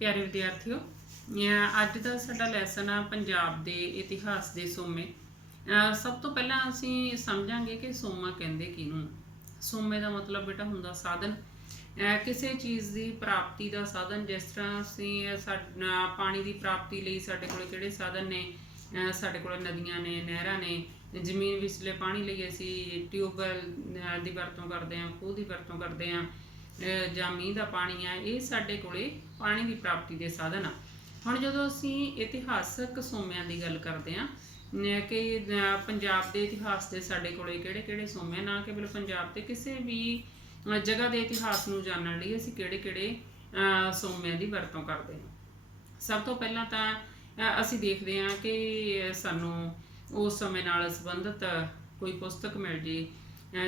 ਪਿਆਰੇ ਵਿਦਿਆਰਥੀਓ, ਅੱਜ ਦਾ ਸਾਡਾ ਲੈਸਨ ਆ ਪੰਜਾਬ ਦੇ ਇਤਿਹਾਸ ਦੇ ਸੋਮੇ। ਸਭ ਤੋਂ ਪਹਿਲਾਂ ਅਸੀਂ ਸਮਝਾਂਗੇ ਕਿ ਸੋਮਾ ਕਹਿੰਦੇ ਕਿਹਨੂੰ। ਸੋਮੇ ਦਾ ਮਤਲਬ ਬੇਟਾ ਹੁੰਦਾ ਸਾਧਨ, ਕਿਸੇ ਚੀਜ਼ ਦੀ ਪ੍ਰਾਪਤੀ ਦਾ ਸਾਧਨ। ਜਿਸ ਤਰ੍ਹਾਂ ਅਸੀਂ ਪਾਣੀ ਦੀ ਪ੍ਰਾਪਤੀ ਲਈ ਸਾਡੇ ਕੋਲ ਕਿਹੜੇ ਸਾਧਨ ਨੇ, ਸਾਡੇ ਕੋਲ ਨਦੀਆਂ ਨੇ, ਨਹਿਰਾਂ ਨੇ। ਜ਼ਮੀਨ ਵਿਚਲੇ ਪਾਣੀ ਲਈ ਅਸੀਂ ਟਿਊਬਵੈਲ ਦੀ ਵਰਤੋਂ ਕਰਦੇ ਹਾਂ, ਖੂਹ ਦੀ ਵਰਤੋਂ ਕਰਦੇ ਹਾਂ, ਜਾਂ ਮੀਂਹ ਦਾ ਪਾਣੀ ਆ। ਇਹ ਸਾਡੇ ਕੋਲੇ ਪਾਣੀ ਦੀ ਪ੍ਰਾਪਤੀ ਦੇ ਸਾਧਨ ਆ। ਹੁਣ ਜਦੋਂ ਅਸੀਂ ਇਤਿਹਾਸਕ ਸੋਮਿਆਂ ਦੀ ਗੱਲ ਕਰਦੇ ਹਾਂ ਕਿ ਪੰਜਾਬ ਦੇ ਇਤਿਹਾਸ ਦੇ ਸਾਡੇ ਕੋਲੇ ਕਿਹੜੇ ਕਿਹੜੇ ਸੋਮੇ, ਨਾ ਕੇਵਲ ਪੰਜਾਬ ਤੇ ਕਿਸੇ ਵੀ ਜਗ੍ਹਾ ਦੇ ਇਤਿਹਾਸ ਨੂੰ ਜਾਣਨ ਲਈ ਅਸੀਂ ਕਿਹੜੇ ਕਿਹੜੇ ਸੋਮਿਆਂ ਦੀ ਵਰਤੋਂ ਕਰਦੇ ਹਾਂ। ਸਭ ਤੋਂ ਪਹਿਲਾਂ ਤਾਂ ਅਸੀਂ ਦੇਖਦੇ ਹਾਂ ਕਿ ਸਾਨੂੰ ਉਸ ਸਮੇਂ ਨਾਲ ਸੰਬੰਧਿਤ ਕੋਈ ਪੁਸਤਕ ਮਿਲ ਜੇ।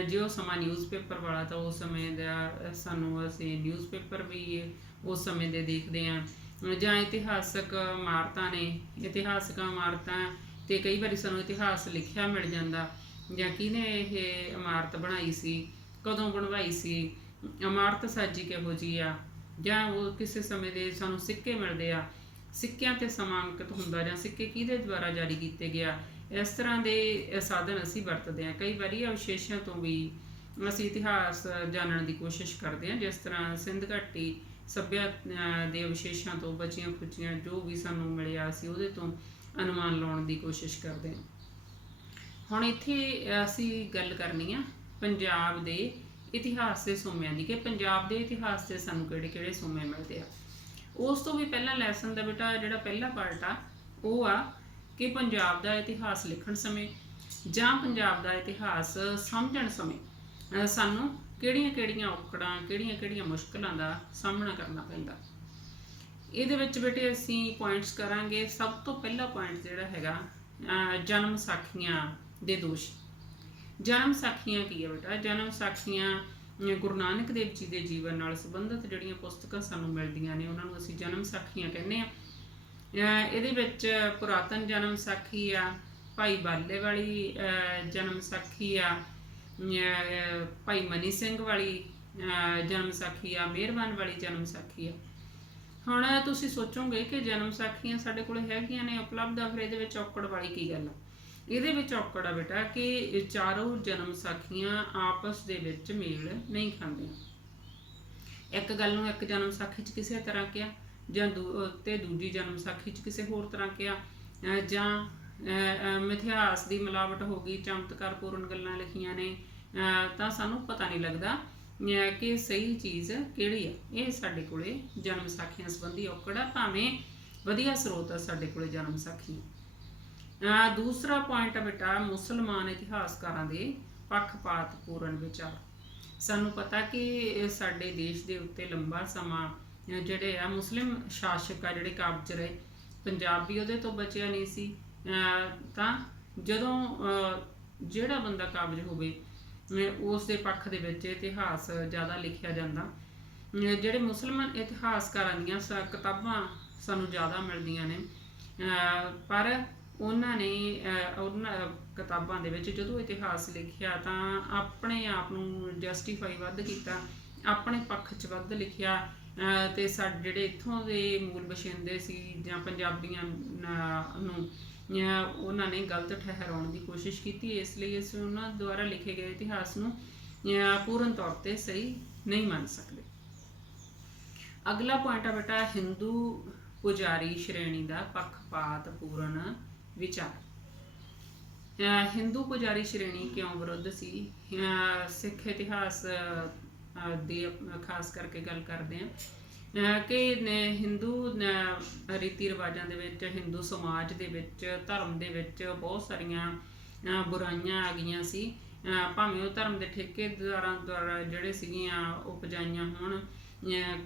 ਜੇ ਉਹ ਸਮਾਂ ਨਿਊਜ਼ਪੇਪਰ ਵਾਲਾ ਤਾਂ ਉਸ ਸਮੇਂ ਦਾ ਸਾਨੂੰ ਅਸੀਂ ਨਿਊਜ਼ਪੇਪਰ ਵੀ ਉਸ ਸਮੇਂ ਦੇ ਦੇਖਦੇ ਹਾਂ। ਜਾਂ ਇਤਿਹਾਸਕ ਇਮਾਰਤਾਂ ਨੇ, ਇਤਿਹਾਸਕ ਇਮਾਰਤਾਂ 'ਤੇ ਕਈ ਵਾਰੀ ਸਾਨੂੰ ਇਤਿਹਾਸ ਲਿਖਿਆ ਮਿਲ ਜਾਂਦਾ, ਜਾਂ ਕਿਹਨੇ ਇਹ ਇਮਾਰਤ ਬਣਾਈ ਸੀ, ਕਦੋਂ ਬਣਵਾਈ ਸੀ, ਇਮਾਰਤ ਸਾਜੀ ਕਿਹੋ ਜਿਹੀ ਆ, ਜਾਂ ਉਹ ਕਿਸੇ ਸਮੇਂ ਦੇ ਸਾਨੂੰ ਸਿੱਕੇ ਮਿਲਦੇ ਆ, ਸਿੱਕਿਆਂ 'ਤੇ ਸਮਾਂ ਅੰਕਿਤ ਹੁੰਦਾ, ਜਾਂ ਸਿੱਕੇ ਕਿਹਦੇ ਦੁਆਰਾ ਜਾਰੀ ਕੀਤੇ ਗਿਆ। ਇਸ ਤਰ੍ਹਾਂ ਦੇ ਸਾਧਨ ਅਸੀਂ ਵਰਤਦੇ ਹਾਂ। ਕਈ ਵਾਰੀ ਅਵਸ਼ੇਸ਼ਾਂ ਤੋਂ ਵੀ ਅਸੀਂ ਇਤਿਹਾਸ ਜਾਣਨ ਦੀ ਕੋਸ਼ਿਸ਼ ਕਰਦੇ ਹਾਂ। ਜਿਸ ਤਰ੍ਹਾਂ ਸਿੰਧ ਘਾਟੀ ਸੱਭਿਆ ਦੇ ਅਵਸ਼ੇਸ਼ਾਂ ਤੋਂ ਬਚੀਆਂ ਖੁਚੀਆਂ ਜੋ ਵੀ ਸਾਨੂੰ ਮਿਲਿਆ, ਅਸੀਂ ਉਹਦੇ ਤੋਂ ਅਨੁਮਾਨ ਲਾਉਣ ਦੀ ਕੋਸ਼ਿਸ਼ ਕਰਦੇ ਹਾਂ। ਹੁਣ ਇੱਥੇ ਅਸੀਂ ਗੱਲ ਕਰਨੀ ਆ ਪੰਜਾਬ ਦੇ ਇਤਿਹਾਸ ਦੇ ਸੋਮਿਆਂ ਦੀ, ਕਿ ਪੰਜਾਬ ਦੇ ਇਤਿਹਾਸ 'ਤੇ ਸਾਨੂੰ ਕਿਹੜੇ ਕਿਹੜੇ ਸੋਮੇ ਮਿਲਦੇ ਆ। ਉਸ ਤੋਂ ਵੀ ਪਹਿਲਾਂ ਲੈਸਨ ਦਾ ਬੇਟਾ ਜਿਹੜਾ ਪਹਿਲਾ ਪਾਰਟ ਆ ਉਹ ਆ ਕਿ ਪੰਜਾਬ ਦਾ ਇਤਿਹਾਸ ਲਿਖਣ ਸਮੇਂ ਜਾਂ ਪੰਜਾਬ ਦਾ ਇਤਿਹਾਸ ਸਮਝਣ ਸਮੇਂ ਸਾਨੂੰ ਕਿਹੜੀਆਂ ਕਿਹੜੀਆਂ ਔਕੜਾਂ, ਕਿਹੜੀਆਂ ਕਿਹੜੀਆਂ ਮੁਸ਼ਕਲਾਂ ਦਾ ਸਾਹਮਣਾ ਕਰਨਾ ਪੈਂਦਾ। ਇਹਦੇ ਵਿੱਚ ਬੇਟੇ ਅਸੀਂ ਪੁਆਇੰਟਸ ਕਰਾਂਗੇ। ਸਭ ਤੋਂ ਪਹਿਲਾ ਪੁਆਇੰਟ ਜਿਹੜਾ ਹੈਗਾ ਜਨਮ ਸਾਖੀਆਂ ਦੇ ਦੋਸ਼। ਜਨਮ ਸਾਖੀਆਂ ਕੀ ਹੈ ਬੇਟਾ? ਜਨਮ ਸਾਖੀਆਂ ਗੁਰੂ ਨਾਨਕ ਦੇਵ ਜੀ ਦੇ ਜੀਵਨ ਨਾਲ ਸੰਬੰਧਿਤ ਜਿਹੜੀਆਂ ਪੁਸਤਕਾਂ ਸਾਨੂੰ ਮਿਲਦੀਆਂ ਨੇ ਉਹਨਾਂ ਨੂੰ ਅਸੀਂ ਜਨਮ ਸਾਖੀਆਂ ਕਹਿੰਦੇ ਹਾਂ। ਇਹਦੇ ਵਿੱਚ ਪੁਰਾਤਨ ਜਨਮ ਸਾਖੀ ਆ, ਭਾਈ ਬਾਲੇ ਵਾਲੀ ਜਨਮ ਸਾਖੀ ਆ, ਭਾਈ ਮਨੀ ਸਿੰਘ ਵਾਲੀ ਜਨਮ ਸਾਖੀ ਆ, ਮਿਹਰਬਾਨ ਵਾਲੀ ਜਨਮ ਸਾਖੀ ਆ। ਹੁਣ ਤੁਸੀਂ ਸੋਚੋਗੇ ਕਿ ਜਨਮ ਸਾਖੀਆਂ ਸਾਡੇ ਕੋਲ ਹੈਗੀਆਂ ਨੇ, ਉਪਲਬਧ ਆ, ਫਿਰ ਇਹਦੇ ਵਿੱਚ ਔਕੜ ਵਾਲੀ ਕੀ ਗੱਲ ਆ? ਇਹਦੇ ਵਿੱਚ ਔਕੜ ਆ ਬੇਟਾ ਕਿ ਚਾਰੋਂ ਜਨਮ ਸਾਖੀਆਂ ਆਪਸ ਦੇ ਵਿੱਚ ਮੇਲ ਨਹੀਂ ਖਾਂਦੀਆਂ। ਇੱਕ ਗੱਲ ਨੂੰ ਇੱਕ ਜਨਮ ਸਾਖੀ 'ਚ ਕਿਸੇ ਤਰ੍ਹਾਂ ਕਿਹਾ, ਜਾਂ ਦੂਜੀ ਜਨਮ ਸਾਖੀ 'ਚ ਕਿਸੇ ਹੋਰ ਤਰ੍ਹਾਂ ਕਿਹਾ, ਜਾਂ ਮਿਥਿਹਾਸ ਦੀ ਮਿਲਾਵਟ ਹੋ ਗਈ, ਚਮਤਕਾਰਪੂਰਨ ਗੱਲਾਂ ਲਿਖੀਆਂ ਨੇ, ਤਾਂ ਸਾਨੂੰ ਪਤਾ ਨਹੀਂ ਲੱਗਦਾ ਕਿ ਸਹੀ ਚੀਜ਼ ਕਿਹੜੀ ਆ। ਇਹ ਸਾਡੇ ਕੋਲੇ ਜਨਮ ਸਾਖੀਆਂ ਸੰਬੰਧੀ ਔਕੜ ਆ, ਭਾਵੇਂ ਵਧੀਆ ਸਰੋਤ ਆ ਸਾਡੇ ਕੋਲੇ ਜਨਮ ਸਾਖੀਆਂ। ਦੂਸਰਾ ਪੁਆਇੰਟ ਆ ਬੇਟਾ ਮੁਸਲਮਾਨ ਇਤਿਹਾਸਕਾਰਾਂ ਦੇ ਪੱਖਪਾਤਪੂਰਨ ਵਿਚਾਰ। ਸਾਨੂੰ ਪਤਾ ਕਿ ਸਾਡੇ ਦੇਸ਼ ਦੇ ਉੱਤੇ ਲੰਬਾ ਸਮਾਂ ਜਿਹੜੇ ਆ ਮੁਸਲਿਮ ਸ਼ਾਸਕ ਆ ਜਿਹੜੇ ਕਾਬਜ ਰਹੇ, ਪੰਜਾਬ ਵੀ ਉਹਦੇ ਤੋਂ ਬਚਿਆ ਨਹੀਂ ਸੀ। ਤਾਂ ਜਦੋਂ ਜਿਹੜਾ ਬੰਦਾ ਕਾਬਜ ਹੋਵੇ ਉਸ ਦੇ ਪੱਖ ਦੇ ਵਿੱਚ ਇਤਿਹਾਸ ਜ਼ਿਆਦਾ ਲਿਖਿਆ ਜਾਂਦਾ। ਜਿਹੜੇ ਮੁਸਲਮਾਨ ਇਤਿਹਾਸਕਾਰਾਂ ਦੀਆਂ ਕਿਤਾਬਾਂ ਸਾਨੂੰ ਜ਼ਿਆਦਾ ਮਿਲਦੀਆਂ ਨੇ, ਪਰ ਉਹਨਾਂ ਨੇ ਉਹਨਾਂ ਕਿਤਾਬਾਂ ਦੇ ਵਿੱਚ ਜਦੋਂ ਇਤਿਹਾਸ ਲਿਖਿਆ ਤਾਂ ਆਪਣੇ ਆਪ ਨੂੰ ਜਸਟੀਫਾਈ ਵੱਧ ਕੀਤਾ, ਆਪਣੇ ਪੱਖ 'ਚ ਵੱਧ ਲਿਖਿਆ, ਅਤੇ ਸਾਡੇ ਜਿਹੜੇ ਇੱਥੋਂ ਦੇ ਮੂਲ ਵਸਿੰਦੇ ਸੀ ਜਾਂ ਪੰਜਾਬੀਆਂ ਨੂੰ ਉਹਨਾਂ ਨੇ ਗਲਤ ਠਹਿਰਾਉਣ ਦੀ ਕੋਸ਼ਿਸ਼ ਕੀਤੀ। ਇਸ ਲਈ ਅਸੀਂ ਉਹਨਾਂ ਦੁਆਰਾ ਲਿਖੇ ਗਏ ਇਤਿਹਾਸ ਨੂੰ ਪੂਰਨ ਤੌਰ 'ਤੇ ਸਹੀ ਨਹੀਂ ਮੰਨ ਸਕਦੇ। ਅਗਲਾ ਪੁਆਇੰਟ ਆ ਬੇਟਾ ਹਿੰਦੂ ਪੁਜਾਰੀ ਸ਼੍ਰੇਣੀ ਦਾ ਪੱਖਪਾਤਪੂਰਨ ਵਿਚਾਰ। ਹਿੰਦੂ ਪੁਜਾਰੀ ਸ਼੍ਰੇਣੀ ਕਿਉਂ ਵਿਰੁੱਧ ਸੀ? ਸਿੱਖ ਇਤਿਹਾਸ ਦੀ ਖਾਸ ਕਰਕੇ ਗੱਲ ਕਰਦੇ ਹਾਂ ਕਿ ਹਿੰਦੂ ਰੀਤੀ ਰਿਵਾਜਾਂ ਦੇ ਵਿੱਚ, ਹਿੰਦੂ ਸਮਾਜ ਦੇ ਵਿੱਚ, ਧਰਮ ਦੇ ਵਿੱਚ ਬਹੁਤ ਸਾਰੀਆਂ ਬੁਰਾਈਆਂ ਆ ਗਈਆਂ ਸੀ। ਭਾਵੇਂ ਉਹ ਧਰਮ ਦੇ ਠੇਕੇਦਾਰਾਂ ਦੁਆਰਾ ਜਿਹੜੇ ਸੀਗੀਆਂ ਉਪਜਾਈਆਂ ਹੋਣ,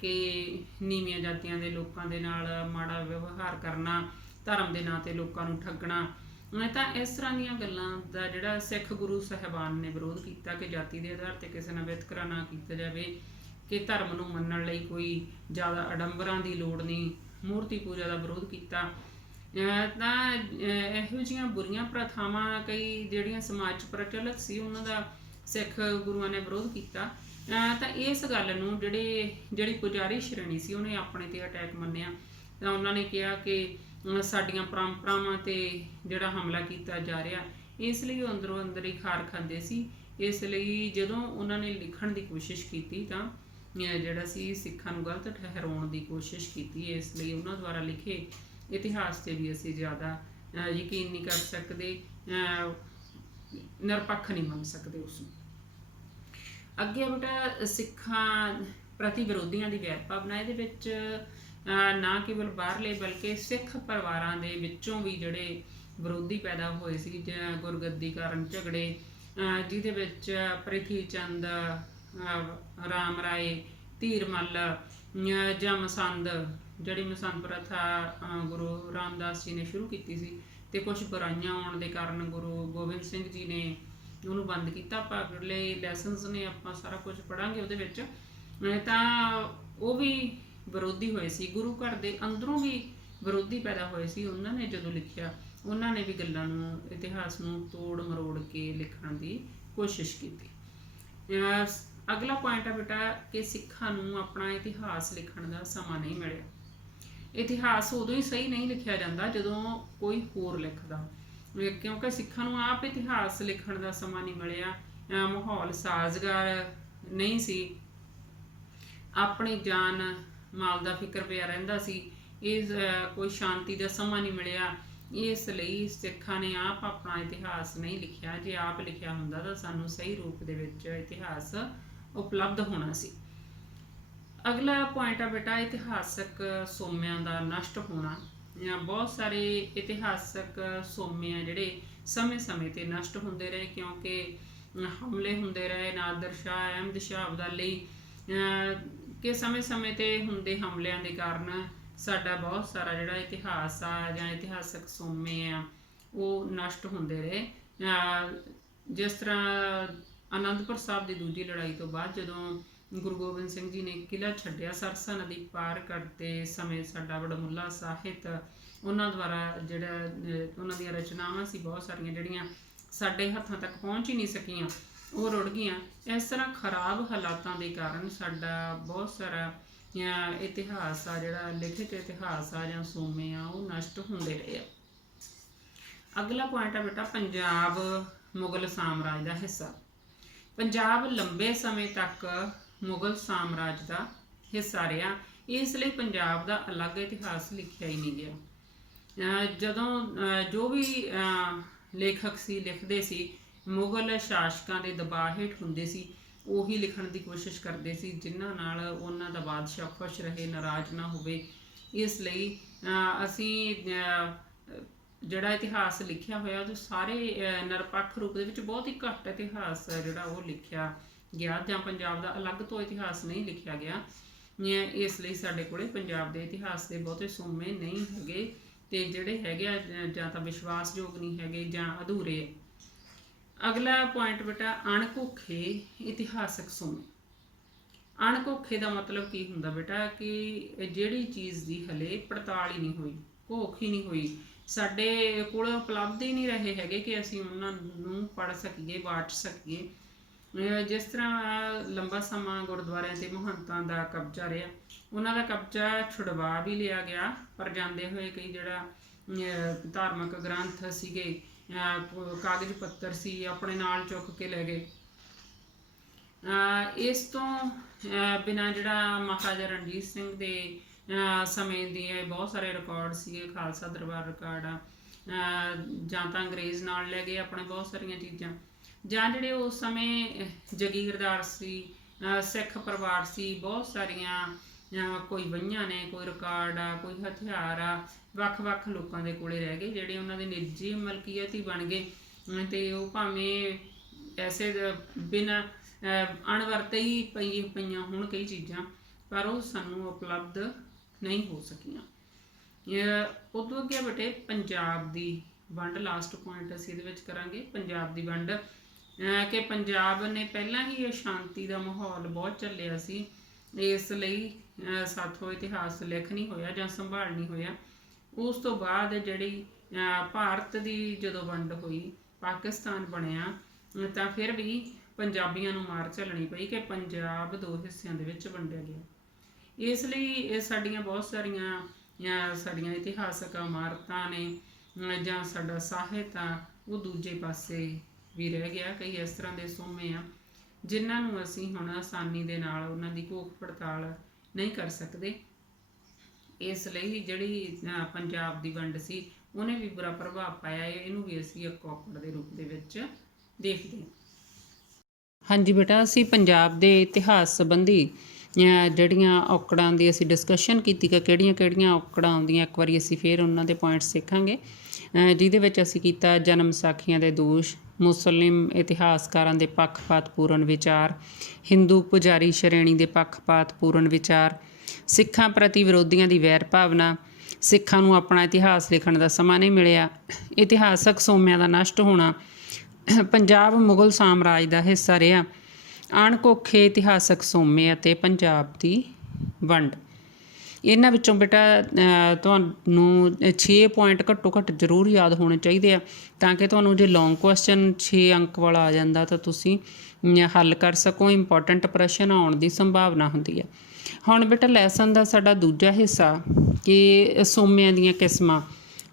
ਕਿ ਨੀਵੀਆਂ ਜਾਤੀਆਂ ਦੇ ਲੋਕਾਂ ਦੇ ਨਾਲ ਮਾੜਾ ਵਿਵਹਾਰ ਕਰਨਾ, ਧਰਮ ਦੇ ਨਾਂ 'ਤੇ ਲੋਕਾਂ ਨੂੰ ਠੱਗਣਾ, ਤਾਂ ਇਸ ਤਰ੍ਹਾਂ ਦੀਆਂ ਗੱਲਾਂ ਦਾ ਜਿਹੜਾ ਸਿੱਖ ਗੁਰੂ ਸਾਹਿਬਾਨ ਨੇ ਵਿਰੋਧ ਕੀਤਾ ਕਿ ਜਾਤੀ ਦੇ ਆਧਾਰ 'ਤੇ ਕਿਸੇ ਨਾਲ ਵਿਤਕਰਾ ਨਾ ਕੀਤਾ ਜਾਵੇ, ਕਿ ਧਰਮ ਨੂੰ ਮੰਨਣ ਲਈ ਕੋਈ ਜ਼ਿਆਦਾ ਅਡੰਬਰਾਂ ਦੀ ਲੋੜ ਨਹੀਂ, ਮੂਰਤੀ ਪੂਜਾ ਦਾ ਵਿਰੋਧ ਕੀਤਾ। ਤਾਂ ਇਹੋ ਜਿਹੀਆਂ ਬੁਰੀਆਂ ਪ੍ਰਥਾਵਾਂ ਕਈ ਜਿਹੜੀਆਂ ਸਮਾਜ 'ਚ ਪ੍ਰਚਲਿਤ ਸੀ ਉਹਨਾਂ ਦਾ ਸਿੱਖ ਗੁਰੂਆਂ ਨੇ ਵਿਰੋਧ ਕੀਤਾ। ਤਾਂ ਇਸ ਗੱਲ ਨੂੰ ਜਿਹੜੀ ਪੁਜਾਰੀ ਸ਼੍ਰੇਣੀ ਸੀ ਉਹਨੇ ਆਪਣੇ ਤੇ ਅਟੈਕ ਮੰਨਿਆ। ਤਾਂ ਉਹਨਾਂ ਨੇ ਕਿਹਾ ਕਿ ਸਾਡੀਆਂ ਪਰੰਪਰਾਵਾਂ ਤੇ ਜਿਹੜਾ ਹਮਲਾ ਕੀਤਾ ਜਾ ਰਿਹਾ, ਇਸ ਲਈ ਉਹ ਅੰਦਰੋਂ ਅੰਦਰ ਹੀ ਖਾਰ ਖਾਂਦੇ ਸੀ। ਇਸ ਲਈ ਜਦੋਂ ਉਹਨਾਂ ਨੇ ਲਿਖਣ ਦੀ ਕੋਸ਼ਿਸ਼ ਕੀਤੀ ਤਾਂ ਜਿਹੜਾ ਸੀ ਸਿੱਖਾਂ ਨੂੰ ਗਲਤ ਠਹਿਰਾਉਣ ਦੀ ਕੋਸ਼ਿਸ਼ ਕੀਤੀ। ਇਸ ਲਈ ਉਹਨਾਂ ਦੁਆਰਾ ਲਿਖੇ ਇਤਿਹਾਸ ਤੇ ਵੀ ਅਸੀਂ ਜ਼ਿਆਦਾ ਯਕੀਨ ਨਹੀਂ ਕਰ ਸਕਦੇ, ਨਿਰਪੱਖ ਨਹੀਂ ਮੰਨ ਸਕਦੇ ਉਸ ਨੂੰ। ਅੱਗੇ ਬੇਟਾ ਸਿੱਖਾਂ ਪ੍ਰਤੀ ਵਿਰੋਧੀਆਂ ਦੀ ਵੈਰ ਭਾਵਨਾ। ਇਹਦੇ ਵਿੱਚ ਨਾ ਕੇਵਲ ਬਾਹਰਲੇ ਬਲਕਿ ਸਿੱਖ ਪਰਿਵਾਰਾਂ ਦੇ ਵਿੱਚੋਂ ਵੀ ਜਿਹੜੇ ਵਿਰੋਧੀ ਪੈਦਾ ਹੋਏ ਸੀ, ਗੁਰਗੱਦੀ ਕਾਰਨ ਝਗੜੇ, ਜਿਹਦੇ ਵਿੱਚ ਪ੍ਰਿਥੀ ਚੰਦ, ਰਾਮ ਰਾਏ, ਧੀਰ ਮੱਲ ਜਾਂ ਮਸੰਦ, ਜਿਹੜੀ ਮਸੰਦ ਪ੍ਰਥਾ ਗੁਰੂ ਰਾਮਦਾਸ ਜੀ ਨੇ ਸ਼ੁਰੂ ਕੀਤੀ ਸੀ, ਤੇ ਕੁਝ ਬੁਰਾਈਆਂ ਆਉਣ ਦੇ ਕਾਰਨ ਗੁਰੂ ਗੋਬਿੰਦ ਸਿੰਘ ਜੀ ਨੇ ਉਹਨੂੰ ਬੰਦ ਕੀਤਾ। ਆਪਾਂ ਅਗਲੇ ਲੈਸਨਸ ਨੇ ਆਪਾਂ ਸਾਰਾ ਕੁਝ ਪੜਾਂਗੇ ਉਹਦੇ ਵਿੱਚ। ਤਾਂ ਉਹ ਵੀ ਵਿਰੋਧੀ ਹੋਏ ਸੀ, ਗੁਰੂ ਘਰ ਦੇ ਅੰਦਰੋਂ ਵੀ ਵਿਰੋਧੀ ਪੈਦਾ ਹੋਏ ਸੀ। ਉਹਨਾਂ ਨੇ ਜਦੋਂ ਲਿਖਿਆ, ਉਹਨਾਂ ਨੇ ਵੀ ਗੱਲਾਂ ਨੂੰ, ਇਤਿਹਾਸ ਨੂੰ ਤੋੜ ਮਰੋੜ ਕੇ ਲਿਖਣ ਦੀ ਕੋਸ਼ਿਸ਼ ਕੀਤੀ। ਅਗਲਾ ਪੁਆਇੰਟ ਹੈ ਬੇਟਾ ਕਿ ਸਿੱਖਾਂ ਨੂੰ ਆਪਣਾ ਇਤਿਹਾਸ ਲਿਖਣ ਦਾ ਸਮਾਂ ਨਹੀਂ ਮਿਲਿਆ। ਇਤਿਹਾਸ ਉਦੋਂ ਹੀ ਸਹੀ ਨਹੀਂ ਲਿਖਿਆ ਜਾਂਦਾ ਜਦੋਂ ਕੋਈ ਹੋਰ ਲਿਖਦਾ, ਕਿਉਂਕਿ ਸਿੱਖਾਂ ਨੂੰ ਆਪ ਇਤਿਹਾਸ ਲਿਖਣ ਦਾ ਸਮਾਂ ਨਹੀਂ ਮਿਲਿਆ। ਮਾਹੌਲ ਸਾਜ਼ਗਾਰ ਨਹੀਂ ਸੀ, ਆਪਣੀ ਜਾਨ ਮਾਲ ਦਾ ਫਿਕਰ ਪਿਆ ਰਹਿੰਦਾ ਸੀ। ਇਹ ਕੋਈ ਸ਼ਾਂਤੀ ਦਾ ਸਮਾਂ ਨਹੀਂ ਮਿਲਿਆ। ਇਸ ਲਈ ਸਿੱਖਾਂ ਨੇ ਆਪ ਆਪਣਾ ਇਤਿਹਾਸ ਨਹੀਂ ਲਿਖਿਆ। ਜੇ ਆਪ ਲਿਖਿਆ ਹੁੰਦਾ ਤਾਂ ਸਾਨੂੰ ਸਹੀ ਰੂਪ ਦੇ ਵਿੱਚ ਇਤਿਹਾਸ ਉਪਲਬਧ ਹੋਣਾ ਸੀ। ਅਗਲਾ ਪੁਆਇੰਟ ਆ ਬੇਟਾ ਇਤਿਹਾਸਕ ਸੋਮਿਆਂ ਦਾ ਨਸ਼ਟ ਹੋਣਾ। ਬਹੁਤ ਸਾਰੇ ਇਤਿਹਾਸਕ ਸੋਮੇ ਆ ਜਿਹੜੇ ਸਮੇਂ-ਸਮੇਂ ਤੇ ਨਸ਼ਟ ਹੁੰਦੇ ਰਹੇ, ਕਿਉਂਕਿ ਹਮਲੇ ਹੁੰਦੇ ਰਹੇ ਨਾਦਰ ਸ਼ਾਹ, ਅਹਿਮਦ ਸ਼ਾਹ ਅਬਦਾਲੀ, ਕਿ ਸਮੇਂ-ਸਮੇਂ ਤੇ ਹੁੰਦੇ ਹਮਲਿਆਂ ਦੇ ਕਾਰਨ ਸਾਡਾ ਬਹੁਤ ਸਾਰਾ ਜਿਹੜਾ ਇਤਿਹਾਸ ਆ ਜਾਂ ਇਤਿਹਾਸਕ ਸੋਮੇ ਆ ਉਹ ਨਸ਼ਟ ਹੁੰਦੇ ਰਹੇ। ਜਿਸ ਤਰ੍ਹਾਂ ਅਨੰਦਪੁਰ ਸਾਹਿਬ ਦੀ ਦੂਜੀ ਲੜਾਈ ਤੋਂ ਬਾਅਦ ਜਦੋਂ ਗੁਰੂ ਗੋਬਿੰਦ ਸਿੰਘ ਜੀ ਨੇ ਕਿਲ੍ਹਾ ਛੱਡਿਆ, ਸਰਸਾ ਨਦੀ ਪਾਰ ਕਰਦੇ ਸਮੇਂ ਸਾਡਾ ਵਡਮੁੱਲਾ ਸਾਹਿਤ, ਉਹਨਾਂ ਦੁਆਰਾ ਜਿਹੜਾ ਉਹਨਾਂ ਦੀਆਂ ਰਚਨਾਵਾਂ ਸੀ ਬਹੁਤ ਸਾਰੀਆਂ ਜਿਹੜੀਆਂ ਸਾਡੇ ਹੱਥਾਂ ਤੱਕ ਪਹੁੰਚ ਹੀ ਨਹੀਂ ਸਕੀਆਂ, ਉਹ ਰੁੜ ਗਈਆਂ। ਇਸ ਤਰ੍ਹਾਂ ਖਰਾਬ ਹਾਲਾਤਾਂ ਦੇ ਕਾਰਨ ਸਾਡਾ ਬਹੁਤ ਸਾਰਾ ਇਤਿਹਾਸ ਆ, ਜਿਹੜਾ ਲਿਖਿਤ ਇਤਿਹਾਸ ਆ ਜਾਂ ਸੋਮੇ ਆ, ਉਹ ਨਸ਼ਟ ਹੁੰਦੇ ਰਹੇ ਆ। ਅਗਲਾ ਪੁਆਇੰਟ ਆ ਬੇਟਾ ਪੰਜਾਬ ਮੁਗਲ ਸਾਮਰਾਜ ਦਾ ਹਿੱਸਾ। ਪੰਜਾਬ ਲੰਬੇ ਸਮੇਂ ਤੱਕ ਮੁਗਲ ਸਾਮਰਾਜ ਦਾ ਹਿੱਸਾ ਰਿਹਾ, ਇਸ ਲਈ ਪੰਜਾਬ ਦਾ ਅਲੱਗ ਇਤਿਹਾਸ ਲਿਖਿਆ ਹੀ ਨਹੀਂ ਗਿਆ। ਜਦੋਂ ਜੋ ਵੀ ਲੇਖਕ ਸੀ ਲਿਖਦੇ ਸੀ, ਮੁਗਲ ਸ਼ਾਸਕਾਂ ਦੇ ਦਬਾਅ ਹੇਠ ਹੁੰਦੇ ਸੀ, ਉਹੀ ਲਿਖਣ ਦੀ ਕੋਸ਼ਿਸ਼ ਕਰਦੇ ਸੀ ਜਿਨ੍ਹਾਂ ਨਾਲ ਉਹਨਾਂ ਦਾ ਬਾਦਸ਼ਾਹ ਖੁਸ਼ ਰਹੇ, ਨਾਰਾਜ਼ ਨਾ ਹੋਵੇ। ਇਸ ਲਈ ਅਸੀਂ ਜਿਹੜਾ ਇਤਿਹਾਸ ਲਿਖਿਆ ਹੋਇਆ ਉਹ ਸਾਰੇ ਨਿਰਪੱਖ ਰੂਪ ਦੇ ਵਿੱਚ ਬਹੁਤ ਹੀ ਘੱਟ ਇਤਿਹਾਸ ਜਿਹੜਾ ਉਹ ਲਿਖਿਆ ਗਿਆ, ਜਾਂ ਪੰਜਾਬ ਦਾ ਅਲੱਗ ਤੋਂ ਇਤਿਹਾਸ ਨਹੀਂ ਲਿਖਿਆ ਗਿਆ। ਇਸ ਲਈ ਸਾਡੇ ਕੋਲੇ ਪੰਜਾਬ ਦੇ ਇਤਿਹਾਸ ਦੇ ਬਹੁਤੇ ਸੋਮੇ ਨਹੀਂ ਹੈਗੇ, ਤੇ ਜਿਹੜੇ ਹੈਗੇ ਆ ਜਾਂ ਤਾਂ ਵਿਸ਼ਵਾਸਯੋਗ ਨਹੀਂ ਹੈਗੇ ਜਾਂ ਅਧੂਰੇ। ਅਗਲਾ ਪੁਆਇੰਟ ਬੇਟਾ ਅਣਘੋਖੇ ਇਤਿਹਾਸਕ ਸੋਮੇ। ਅਣਘੋਖੇ ਦਾ ਮਤਲਬ ਕੀ ਹੁੰਦਾ ਬੇਟਾ ਕਿ ਜਿਹੜੀ ਚੀਜ਼ ਦੀ ਹਲੇ ਪੜਤਾਲ ਹੀ ਨਹੀਂ ਹੋਈ, ਘੋਖ ਹੀ ਨਹੀਂ ਹੋਈ, ਸਾਡੇ ਕੋਲ ਉਪਲਬਧ ਹੀ ਨਹੀਂ ਰਹੇ ਹੈਗੇ ਕਿ ਅਸੀਂ ਉਹਨਾਂ ਨੂੰ ਪੜ੍ਹ ਸਕੀਏ, ਵਾਚ ਸਕੀਏ। ਜਿਸ ਤਰ੍ਹਾਂ ਲੰਬਾ ਸਮਾਂ ਗੁਰਦੁਆਰਿਆਂ ਤੇ ਮਹੰਤਾਂ ਦਾ ਕਬਜ਼ਾ ਰਿਹਾ, ਉਹਨਾਂ ਦਾ ਕਬਜ਼ਾ ਛੁਡਵਾ ਵੀ ਲਿਆ ਗਿਆ, ਪਰ ਜਾਂਦੇ ਹੋਏ ਕਈ ਜਿਹੜਾ ਧਾਰਮਿਕ ਗ੍ਰੰਥ ਸੀਗੇ, ਕਾਗਜ਼ ਪੱਤਰ ਸੀ, ਆਪਣੇ ਨਾਲ ਚੁੱਕ ਕੇ ਲੈ ਗਏ। ਇਸ ਤੋਂ ਬਿਨਾਂ ਜਿਹੜਾ ਮਹਾਰਾਜਾ ਰਣਜੀਤ ਸਿੰਘ ਦੇ ਸਮੇਂ ਦੇ ਬਹੁਤ ਸਾਰੇ ਰਿਕਾਰਡ ਸੀਗੇ, ਖਾਲਸਾ ਦਰਬਾਰ ਰਿਕਾਰਡ ਆ, ਜਾਂ ਤਾਂ ਅੰਗਰੇਜ਼ ਨਾਲ ਲੈ ਗਏ ਆਪਣੇ ਬਹੁਤ ਸਾਰੀਆਂ ਚੀਜ਼ਾਂ, ਜਾਂ ਜਿਹੜੇ ਉਸ ਸਮੇਂ ਜਗੀਰਦਾਰ ਸੀ, ਸਿੱਖ ਪਰਿਵਾਰ ਸੀ, ਬਹੁਤ ਸਾਰੀਆਂ ਕੋਈ ਵਹੀਆਂ ਨੇ, ਕੋਈ ਰਿਕਾਰਡ ਆ, ਕੋਈ ਹਥਿਆਰ ਆ, ਵੱਖ-ਵੱਖ ਲੋਕਾਂ ਦੇ ਕੋਲੇ ਰਹਿ ਗਏ, ਜਿਹੜੇ ਉਹਨਾਂ ਦੇ ਨਿੱਜੀ ਮਲਕੀਅਤ ਹੀ ਬਣ ਗਏ। ਤੇ ਉਹ ਭਾਵੇਂ ਐਸੇ ਬਿਨਾਂ ਅਣਵਰਤੇ ਹੀ ਪਈਆਂ ਹੋਣ ਕਈ ਚੀਜ਼ਾਂ, ਪਰ ਉਹ ਸਾਨੂੰ ਉਪਲਬਧ ਨਹੀਂ ਹੋ ਸਕੀਆਂ। ਉਦੋਂ ਅੱਗੇ ਬੇਟੇ ਪੰਜਾਬ ਦੀ ਵੰਡ, ਲਾਸਟ ਪੁਆਇੰਟ ਅਸੀਂ ਇਹਦੇ ਵਿੱਚ ਕਰਾਂਗੇ ਪੰਜਾਬ ਦੀ ਵੰਡ, ਕਿ ਪੰਜਾਬ ਨੇ ਪਹਿਲਾਂ ਹੀ ਅਸ਼ਾਂਤੀ ਦਾ ਮਾਹੌਲ ਬਹੁਤ ਝੱਲਿਆ ਸੀ, ਇਸ ਲਈ ਸਾਥੋਂ ਇਤਿਹਾਸ ਲਿਖ ਨਹੀਂ ਹੋਇਆ ਜਾਂ ਸੰਭਾਲ ਨਹੀਂ ਹੋਇਆ। ਉਸ ਤੋਂ ਬਾਅਦ ਜਿਹੜੀ ਭਾਰਤ ਦੀ ਜਦੋਂ ਵੰਡ ਹੋਈ, ਪਾਕਿਸਤਾਨ ਬਣਿਆ, ਤਾਂ ਫਿਰ ਵੀ ਪੰਜਾਬੀਆਂ ਨੂੰ ਮਾਰ ਝੱਲਣੀ ਪਈ ਕਿ ਪੰਜਾਬ 2 ਹਿੱਸਿਆਂ ਦੇ ਵਿੱਚ ਵੰਡਿਆ ਗਿਆ। ਇਸ ਲਈ ਇਹ ਸਾਡੀਆਂ ਬਹੁਤ ਸਾਡੀਆਂ ਇਤਿਹਾਸਕ ਇਮਾਰਤਾਂ ਨੇ ਜਾਂ ਸਾਡਾ ਸਾਹਿਤ ਆ ਉਹ ਦੂਜੇ ਪਾਸੇ ਵੀ ਰਹਿ ਗਿਆ। ਕਈ ਇਸ ਤਰ੍ਹਾਂ ਦੇ ਸੋਮੇ ਆ ਜਿਨ੍ਹਾਂ ਨੂੰ ਅਸੀਂ ਹੁਣ ਆਸਾਨੀ ਦੇ ਨਾਲ ਉਹਨਾਂ ਦੀ ਘੋਖ ਪੜਤਾਲ ਨਹੀਂ ਕਰ ਸਕਦੇ। ਇਸ ਲਈ ਜਿਹੜੀ ਪੰਜਾਬ ਦੀ ਵੰਡ ਸੀ ਉਹਨੇ ਵੀ ਬੁਰਾ ਪ੍ਰਭਾਵ ਪਾਇਆ। ਇਹਨੂੰ ਵੀ ਅਸੀਂ ਇੱਕ ਔਕੜ ਦੇ ਰੂਪ ਦੇ ਵਿੱਚ ਦੇਖਦੇ ਹਾਂ। ਹਾਂਜੀ ਬੇਟਾ, ਅਸੀਂ ਪੰਜਾਬ ਦੇ ਇਤਿਹਾਸ ਸੰਬੰਧੀ ਜਿਹੜੀਆਂ ਔਕੜਾਂ ਦੀ ਅਸੀਂ ਡਿਸਕਸ਼ਨ ਕੀਤੀ ਕਿ ਕਿਹੜੀਆਂ ਔਕੜਾਂ ਆਉਂਦੀਆਂ, ਇੱਕ ਵਾਰੀ ਅਸੀਂ ਫਿਰ ਉਹਨਾਂ ਦੇ ਪੁਆਇੰਟਸ ਸਿੱਖਾਂਗੇ। ਜਿਹਦੇ ਵਿੱਚ ਅਸੀਂ ਕੀਤਾ ਜਨਮ ਸਾਖੀਆਂ ਦੇ ਦੋਸ਼, ਮੁਸਲਿਮ ਇਤਿਹਾਸਕਾਰਾਂ ਦੇ ਪੱਖਪਾਤਪੂਰਨ ਵਿਚਾਰ, ਹਿੰਦੂ ਪੁਜਾਰੀ ਸ਼੍ਰੇਣੀ ਦੇ ਪੱਖਪਾਤਪੂਰਨ ਵਿਚਾਰ, ਸਿੱਖਾਂ ਪ੍ਰਤੀ ਵਿਰੋਧੀਆਂ ਦੀ ਵੈਰ ਭਾਵਨਾ, ਸਿੱਖਾਂ ਨੂੰ ਆਪਣਾ ਇਤਿਹਾਸ ਲਿਖਣ ਦਾ ਸਮਾਂ ਨਹੀਂ ਮਿਲਿਆ, ਇਤਿਹਾਸਕ ਸੋਮਿਆਂ ਦਾ ਨਸ਼ਟ ਹੋਣਾ, ਪੰਜਾਬ ਮੁਗਲ ਸਾਮਰਾਜ ਦਾ ਹਿੱਸਾ ਰਿਹਾ, ਅਣਕੋਖੇ ਇਤਿਹਾਸਕ ਸੋਮੇ ਅਤੇ ਪੰਜਾਬ ਦੀ ਵੰਡ। ਇਹਨਾਂ ਵਿੱਚੋਂ ਬੇਟਾ ਤੁਹਾਨੂੰ 6 ਪੁਆਇੰਟ ਘੱਟੋ ਘੱਟ ਜ਼ਰੂਰ ਯਾਦ ਹੋਣੇ ਚਾਹੀਦੇ ਆ, ਤਾਂ ਕਿ ਤੁਹਾਨੂੰ ਜੇ ਲੌਂਗ ਕੁਐਸਚਨ 6 ਅੰਕ ਵਾਲਾ ਆ ਜਾਂਦਾ ਤਾਂ ਤੁਸੀਂ ਹੱਲ ਕਰ ਸਕੋ, ਇੰਪੋਰਟੈਂਟ ਪ੍ਰਸ਼ਨ ਆਉਣ ਦੀ ਸੰਭਾਵਨਾ ਹੁੰਦੀ ਹੈ। ਹੁਣ ਬੇਟਾ ਲੈਸਨ ਦਾ ਸਾਡਾ ਦੂਜਾ ਹਿੱਸਾ ਕਿ ਸੋਮਿਆਂ ਦੀਆਂ ਕਿਸਮਾਂ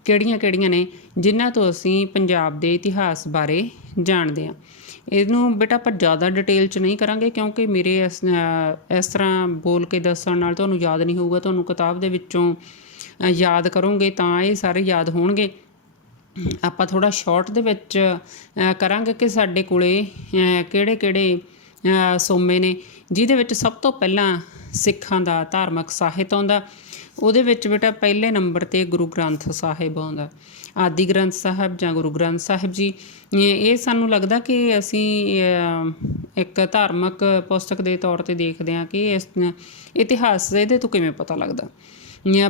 ਕਿਹੜੀਆਂ ਨੇ ਜਿਨ੍ਹਾਂ ਤੋਂ ਅਸੀਂ ਪੰਜਾਬ ਦੇ ਇਤਿਹਾਸ ਬਾਰੇ ਜਾਣਦੇ ਹਾਂ। ਇਹਨੂੰ ਬੇਟਾ ਆਪਾਂ ਜ਼ਿਆਦਾ ਡਿਟੇਲ 'ਚ ਨਹੀਂ ਕਰਾਂਗੇ ਕਿਉਂਕਿ ਮੇਰੇ ਇਸ ਤਰ੍ਹਾਂ ਬੋਲ ਕੇ ਦੱਸਣ ਨਾਲ ਤੁਹਾਨੂੰ ਯਾਦ ਨਹੀਂ ਹੋਊਗਾ। ਤੁਹਾਨੂੰ ਕਿਤਾਬ ਦੇ ਵਿੱਚੋਂ ਯਾਦ ਕਰੋਗੇ ਤਾਂ ਇਹ ਸਾਰੇ ਯਾਦ ਹੋਣਗੇ। ਆਪਾਂ ਥੋੜ੍ਹਾ ਸ਼ਾਰਟ ਦੇ ਵਿੱਚ ਕਰਾਂਗੇ ਕਿ ਸਾਡੇ ਕੋਲੇ ਕਿਹੜੇ ਸੋਮੇ ਨੇ, ਜਿਹਦੇ ਵਿੱਚ ਸਭ ਤੋਂ ਪਹਿਲਾਂ ਸਿੱਖਾਂ ਦਾ ਧਾਰਮਿਕ ਸਾਹਿਤ ਆਉਂਦਾ। ਉਹਦੇ ਵਿੱਚ ਬੇਟਾ ਪਹਿਲੇ ਨੰਬਰ 'ਤੇ ਗੁਰੂ ਗ੍ਰੰਥ ਸਾਹਿਬ ਆਉਂਦਾ, ਆਦਿ ਗ੍ਰੰਥ ਸਾਹਿਬ ਜਾਂ ਗੁਰੂ ਗ੍ਰੰਥ ਸਾਹਿਬ ਜੀ। ਇਹ ਸਾਨੂੰ ਲੱਗਦਾ ਕਿ ਅਸੀਂ ਇੱਕ ਧਾਰਮਿਕ ਪੁਸਤਕ ਦੇ ਤੌਰ 'ਤੇ ਦੇਖਦੇ ਹਾਂ ਕਿ ਇਸ ਇਤਿਹਾਸ ਇਹਦੇ ਤੋਂ ਕਿਵੇਂ ਪਤਾ ਲੱਗਦਾ।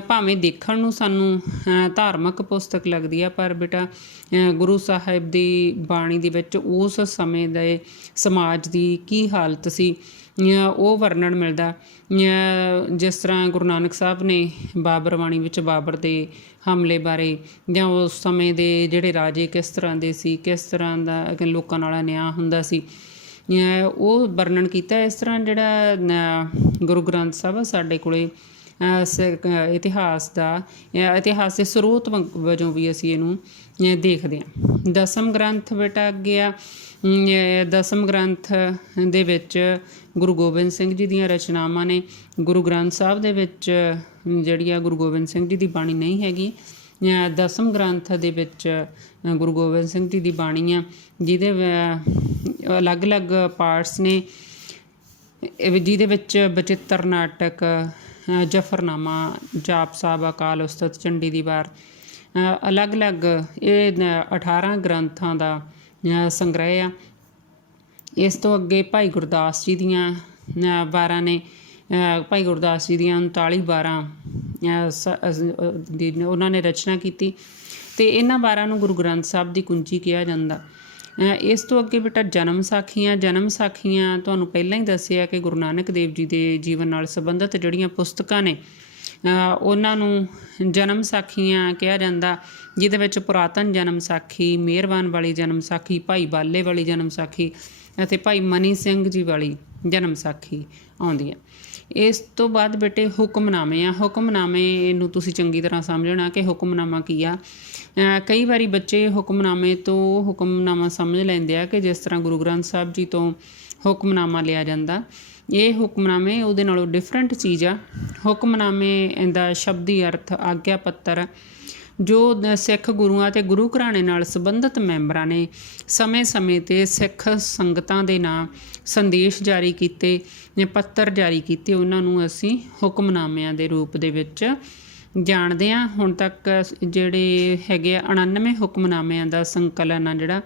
ਭਾਵੇਂ ਦੇਖਣ ਨੂੰ ਸਾਨੂੰ ਧਾਰਮਿਕ ਪੁਸਤਕ ਲੱਗਦੀ ਆ, ਪਰ ਬੇਟਾ ਗੁਰੂ ਸਾਹਿਬ ਦੀ ਬਾਣੀ ਦੇ ਵਿੱਚ ਉਸ ਸਮੇਂ ਦੇ ਸਮਾਜ ਦੀ ਕੀ ਹਾਲਤ ਸੀ ਉਹ ਵਰਣਨ ਮਿਲਦਾ। ਜਿਸ ਤਰ੍ਹਾਂ ਗੁਰੂ ਨਾਨਕ ਸਾਹਿਬ ਨੇ ਬਾਬਰ ਬਾਣੀ ਵਿੱਚ ਬਾਬਰ ਦੇ ਹਮਲੇ ਬਾਰੇ ਜਾਂ ਉਸ ਸਮੇਂ ਦੇ ਜਿਹੜੇ ਰਾਜੇ ਕਿਸ ਤਰ੍ਹਾਂ ਦੇ ਸੀ, ਕਿਸ ਤਰ੍ਹਾਂ ਦਾ ਲੋਕਾਂ ਨਾਲ ਨਿਆਂ ਹੁੰਦਾ ਸੀ, ਉਹ ਵਰਣਨ ਕੀਤਾ। ਇਸ ਤਰ੍ਹਾਂ ਜਿਹੜਾ ਗੁਰੂ ਗ੍ਰੰਥ ਸਾਹਿਬ ਸਾਡੇ ਕੋਲੇ ਇਤਿਹਾਸ ਦੇ ਸਰੋਤ ਵਜੋਂ ਵੀ ਅਸੀਂ ਇਹਨੂੰ ਦੇਖਦੇ ਹਾਂ। ਦਸਮ ਗ੍ਰੰਥ ਬੇਟਾ ਅੱਗੇ ਆ। ਦਸਮ ਗ੍ਰੰਥ ਦੇ ਵਿੱਚ ਗੁਰੂ ਗੋਬਿੰਦ ਸਿੰਘ ਜੀ ਦੀਆਂ ਰਚਨਾਵਾਂ ਨੇ। ਗੁਰੂ ਗ੍ਰੰਥ ਸਾਹਿਬ ਦੇ ਵਿੱਚ ਜਿਹੜੀ ਆ ਗੁਰੂ ਗੋਬਿੰਦ ਸਿੰਘ ਜੀ ਦੀ ਬਾਣੀ ਨਹੀਂ ਹੈਗੀ। ਦਸਮ ਗ੍ਰੰਥ ਦੇ ਵਿੱਚ ਗੁਰੂ ਗੋਬਿੰਦ ਸਿੰਘ ਜੀ ਦੀ ਬਾਣੀ ਆ, ਜਿਹਦੇ ਅਲੱਗ-ਅਲੱਗ ਪਾਰਟਸ ਨੇ, ਜਿਹਦੇ ਵਿੱਚ ਬਚਿੱਤਰ ਨਾਟਕ, ਜਫਰਨਾਮਾ, ਜਾਪ ਸਾਹਿਬ, ਅਕਾਲ ਉਸਤਤ, ਚੰਡੀ ਦੀ ਵਾਰ, ਅਲੱਗ-ਅਲੱਗ ਇਹ 18 ਗ੍ਰੰਥਾਂ ਦਾ ਸੰਗ੍ਰਹਿ ਆ। ਇਸ ਤੋਂ ਅੱਗੇ ਭਾਈ ਗੁਰਦਾਸ ਜੀ ਦੀਆਂ ਵਾਰਾਂ ਨੇ। ਭਾਈ ਗੁਰਦਾਸ ਜੀ ਦੀਆਂ 39 ਵਾਰਾਂ ਉਹਨਾਂ ਨੇ ਰਚਨਾ ਕੀਤੀ ਅਤੇ ਇਹਨਾਂ ਵਾਰਾਂ ਨੂੰ ਗੁਰੂ ਗ੍ਰੰਥ ਸਾਹਿਬ ਦੀ ਕੁੰਜੀ ਕਿਹਾ ਜਾਂਦਾ। ਇਸ ਤੋਂ ਅੱਗੇ ਬੇਟਾ ਜਨਮ ਸਾਖੀਆਂ ਤੁਹਾਨੂੰ ਪਹਿਲਾਂ ਹੀ ਦੱਸਿਆ ਕਿ ਗੁਰੂ ਨਾਨਕ ਦੇਵ ਜੀ ਦੇ ਜੀਵਨ ਨਾਲ ਸੰਬੰਧਿਤ ਜਿਹੜੀਆਂ ਪੁਸਤਕਾਂ ਨੇ ਉਹਨਾਂ ਨੂੰ ਜਨਮ ਸਾਖੀਆਂ ਕਿਹਾ ਜਾਂਦਾ, ਜਿਹਦੇ ਵਿੱਚ ਪੁਰਾਤਨ ਜਨਮ ਸਾਖੀ, ਮਿਹਰਬਾਨ ਵਾਲੀ ਜਨਮ ਸਾਖੀ, ਭਾਈ ਬਾਲੇ ਵਾਲੀ ਜਨਮ ਸਾਖੀ ਅਤੇ ਭਾਈ ਮਨੀ ਸਿੰਘ ਜੀ ਵਾਲੀ ਜਨਮ ਸਾਖੀ ਆਉਂਦੀ ਹੈ। ਇਸ ਤੋਂ ਬਾਅਦ ਬੇਟੇ ਹੁਕਮਨਾਮੇ ਆ। ਹੁਕਮਨਾਮੇ ਨੂੰ ਤੁਸੀਂ ਚੰਗੀ ਤਰ੍ਹਾਂ ਸਮਝਣਾ ਕਿ ਹੁਕਮਨਾਮਾ ਕੀ ਆ। ਕਈ ਵਾਰੀ ਬੱਚੇ ਹੁਕਮਨਾਮੇ ਤੋਂ ਹੁਕਮਨਾਮਾ ਸਮਝ ਲੈਂਦੇ ਆ ਕਿ ਜਿਸ ਤਰ੍ਹਾਂ ਗੁਰੂ ਗ੍ਰੰਥ ਸਾਹਿਬ ਜੀ ਤੋਂ ਹੁਕਮਨਾਮਾ ਲਿਆ ਜਾਂਦਾ। ਇਹ ਹੁਕਮਨਾਮੇ ਉਹਦੇ ਨਾਲੋਂ ਡਿਫਰੈਂਟ ਚੀਜ਼ ਆ। ਹੁਕਮਨਾਮੇ ਦਾ ਸ਼ਬਦੀ ਅਰਥ ਆਗਿਆ ਪੱਤਰ, ਜੋ ਸਿੱਖ ਗੁਰੂਆਂ ਅਤੇ ਗੁਰੂ ਘਰਾਣੇ ਨਾਲ ਸੰਬੰਧਿਤ ਮੈਂਬਰਾਂ ਨੇ ਸਮੇਂ-ਸਮੇਂ 'ਤੇ ਸਿੱਖ ਸੰਗਤਾਂ ਦੇ ਨਾਂ ਸੰਦੇਸ਼ ਜਾਰੀ ਕੀਤੇ, ਪੱਤਰ ਜਾਰੀ ਕੀਤੇ, ਉਹਨਾਂ ਨੂੰ ਅਸੀਂ ਹੁਕਮਨਾਮਿਆਂ ਦੇ ਰੂਪ ਦੇ ਵਿੱਚ ਜਾਣਦੇ ਹਾਂ। ਹੁਣ ਤੱਕ ਜਿਹੜੇ ਹੈਗੇ 99 ਹੁਕਮਨਾਮਿਆਂ ਦਾ ਸੰਕਲਨ ਆ ਜਿਹੜਾ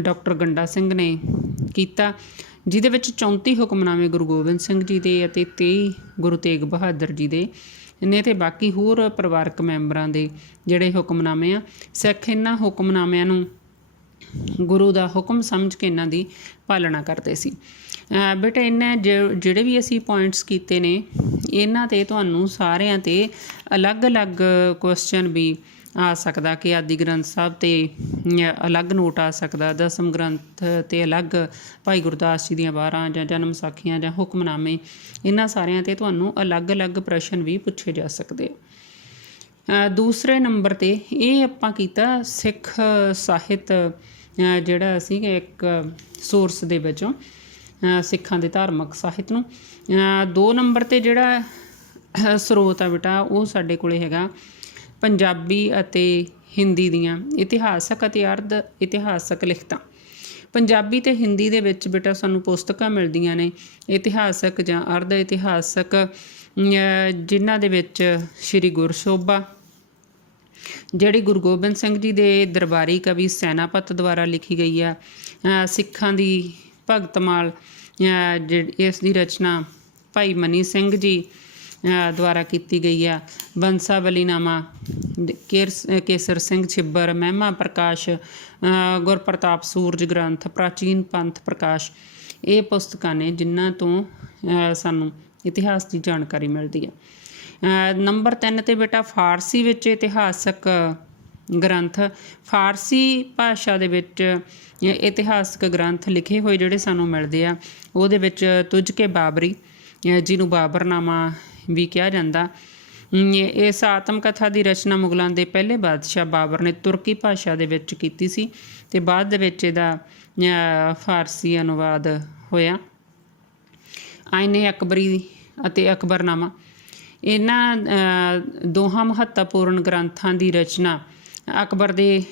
ਡਾਕਟਰ ਗੰਡਾ ਸਿੰਘ ਨੇ ਕੀਤਾ, ਜਿਹਦੇ ਵਿੱਚ 34 ਹੁਕਮਨਾਮੇ ਗੁਰੂ ਗੋਬਿੰਦ ਸਿੰਘ ਜੀ ਦੇ ਅਤੇ 23 ਗੁਰੂ ਤੇਗ ਬਹਾਦਰ ਜੀ ਦੇ ਨੇ, ਅਤੇ ਬਾਕੀ ਹੋਰ ਪਰਿਵਾਰਕ ਮੈਂਬਰਾਂ ਦੇ ਜਿਹੜੇ ਹੁਕਮਨਾਮੇ ਆ। ਸਿੱਖ ਇਹਨਾਂ ਹੁਕਮਨਾਮਿਆਂ ਨੂੰ ਗੁਰੂ ਦਾ ਹੁਕਮ ਸਮਝ ਕੇ ਇਹਨਾਂ ਦੀ ਪਾਲਣਾ ਕਰਦੇ ਸੀ। ਬੇਟਾ ਇਹਨਾਂ ਜਿਹੜੇ ਵੀ ਅਸੀਂ ਪੁਆਇੰਟਸ ਕੀਤੇ ਨੇ, ਇਹਨਾਂ 'ਤੇ ਤੁਹਾਨੂੰ ਸਾਰਿਆਂ 'ਤੇ ਅਲੱਗ-ਅਲੱਗ ਕੁਐਸਚਨ ਵੀ ਆ ਸਕਦਾ ਕਿ ਆਦਿ ਗ੍ਰੰਥ ਸਾਹਿਬ 'ਤੇ ਅਲੱਗ ਨੋਟ ਆ ਸਕਦਾ, ਦਸਮ ਗ੍ਰੰਥ 'ਤੇ ਅਲੱਗ ਭਾਈ ਗੁਰਦਾਸ ਜੀ ਦੀਆਂ 12 ਜਾਂ ਜਨਮ ਸਾਖੀਆਂ ਜਾਂ ਹੁਕਮਨਾਮੇ, ਇਹਨਾਂ ਸਾਰਿਆਂ 'ਤੇ ਤੁਹਾਨੂੰ ਅਲੱਗ-ਅਲੱਗ ਪ੍ਰਸ਼ਨ ਵੀ ਪੁੱਛੇ ਜਾ ਸਕਦੇ ਆ। ਦੂਸਰੇ ਨੰਬਰ 'ਤੇ ਇਹ ਆਪਾਂ ਕੀਤਾ ਸਿੱਖ ਸਾਹਿਤ ਜਿਹੜਾ ਅਸੀਂ ਇੱਕ ਸੋਰਸ ਦੇ ਵਜੋਂ ਸਿੱਖਾਂ ਦੇ ਧਾਰਮਿਕ ਸਾਹਿਤ ਨੂੰ। 2 ਨੰਬਰ 'ਤੇ ਜਿਹੜਾ ਸਰੋਤ ਆ ਬੇਟਾ ਉਹ ਸਾਡੇ ਕੋਲ ਹੈਗਾ ਪੰਜਾਬੀ ਅਤੇ ਹਿੰਦੀ ਦੀਆਂ ਇਤਿਹਾਸਕ ਅਤੇ ਅਰਧ ਇਤਿਹਾਸਕ ਲਿਖਤਾਂ। ਪੰਜਾਬੀ ਅਤੇ ਹਿੰਦੀ ਦੇ ਵਿੱਚ ਬੇਟਾ ਸਾਨੂੰ ਪੁਸਤਕਾਂ ਮਿਲਦੀਆਂ ਨੇ ਇਤਿਹਾਸਕ ਜਾਂ ਅਰਧ ਇਤਿਹਾਸਕ, ਜਿਨ੍ਹਾਂ ਦੇ ਵਿੱਚ ਸ਼੍ਰੀ ਗੁਰਸੋਭਾ ਜਿਹੜੀ ਗੁਰੂ ਗੋਬਿੰਦ ਸਿੰਘ ਜੀ ਦੇ ਦਰਬਾਰੀ ਕਵੀ ਸੈਨਾਪਤ ਦੁਆਰਾ ਲਿਖੀ ਗਈ ਆ, ਸਿੱਖਾਂ ਦੀ ਭਗਤਮਾਲ ਇਸ ਦੀ ਰਚਨਾ ਭਾਈ ਮਨੀ ਸਿੰਘ ਜੀ ਦੁਆਰਾ ਕੀਤੀ ਗਈ ਆ, ਬੰਸਾਵਲੀਨਾਮਾ ਕੇਸਰ ਸਿੰਘ ਛਿੱਬਰ, ਮਹਿਮਾ ਪ੍ਰਕਾਸ਼, ਗੁਰਪ੍ਰਤਾਪ ਸੂਰਜ ਗ੍ਰੰਥ, ਪ੍ਰਾਚੀਨ ਪੰਥ ਪ੍ਰਕਾਸ਼, ਇਹ ਪੁਸਤਕਾਂ ਨੇ ਜਿਨ੍ਹਾਂ ਤੋਂ ਸਾਨੂੰ ਇਤਿਹਾਸ ਦੀ ਜਾਣਕਾਰੀ ਮਿਲਦੀ ਹੈ। ਨੰਬਰ 3 'ਤੇ ਬੇਟਾ ਫਾਰਸੀ ਵਿੱਚ ਇਤਿਹਾਸਕ ਗ੍ਰੰਥ। ਫਾਰਸੀ ਭਾਸ਼ਾ ਦੇ ਵਿੱਚ ਇਤਿਹਾਸਕ ਗ੍ਰੰਥ ਲਿਖੇ ਹੋਏ ਜਿਹੜੇ ਸਾਨੂੰ ਮਿਲਦੇ ਆ, ਉਹਦੇ ਵਿੱਚ ਤੁਝ ਕੇ ਬਾਬਰੀ, ਜਿਹਨੂੰ ਬਾਬਰਨਾਮਾ ਵੀ ਕਿਹਾ ਜਾਂਦਾ, ਇਸ ਆਤਮ ਕਥਾ ਦੀ ਰਚਨਾ ਮੁਗਲਾਂ ਦੇ ਪਹਿਲੇ ਬਾਦਸ਼ਾਹ ਬਾਬਰ ਨੇ ਤੁਰਕੀ ਭਾਸ਼ਾ ਦੇ ਵਿੱਚ ਕੀਤੀ ਸੀ ਅਤੇ ਬਾਅਦ ਦੇ ਵਿੱਚ ਇਹਦਾ ਫਾਰਸੀ ਅਨੁਵਾਦ ਹੋਇਆ। ਆਇਨੇ ਅਕਬਰੀ ਅਤੇ ਅਕਬਰਨਾਮਾ, ਇਹਨਾਂ ਦੋਹਾਂ ਮਹੱਤਵਪੂਰਨ ਗ੍ਰੰਥਾਂ ਦੀ ਰਚਨਾ ਅਕਬਰ ਦੇ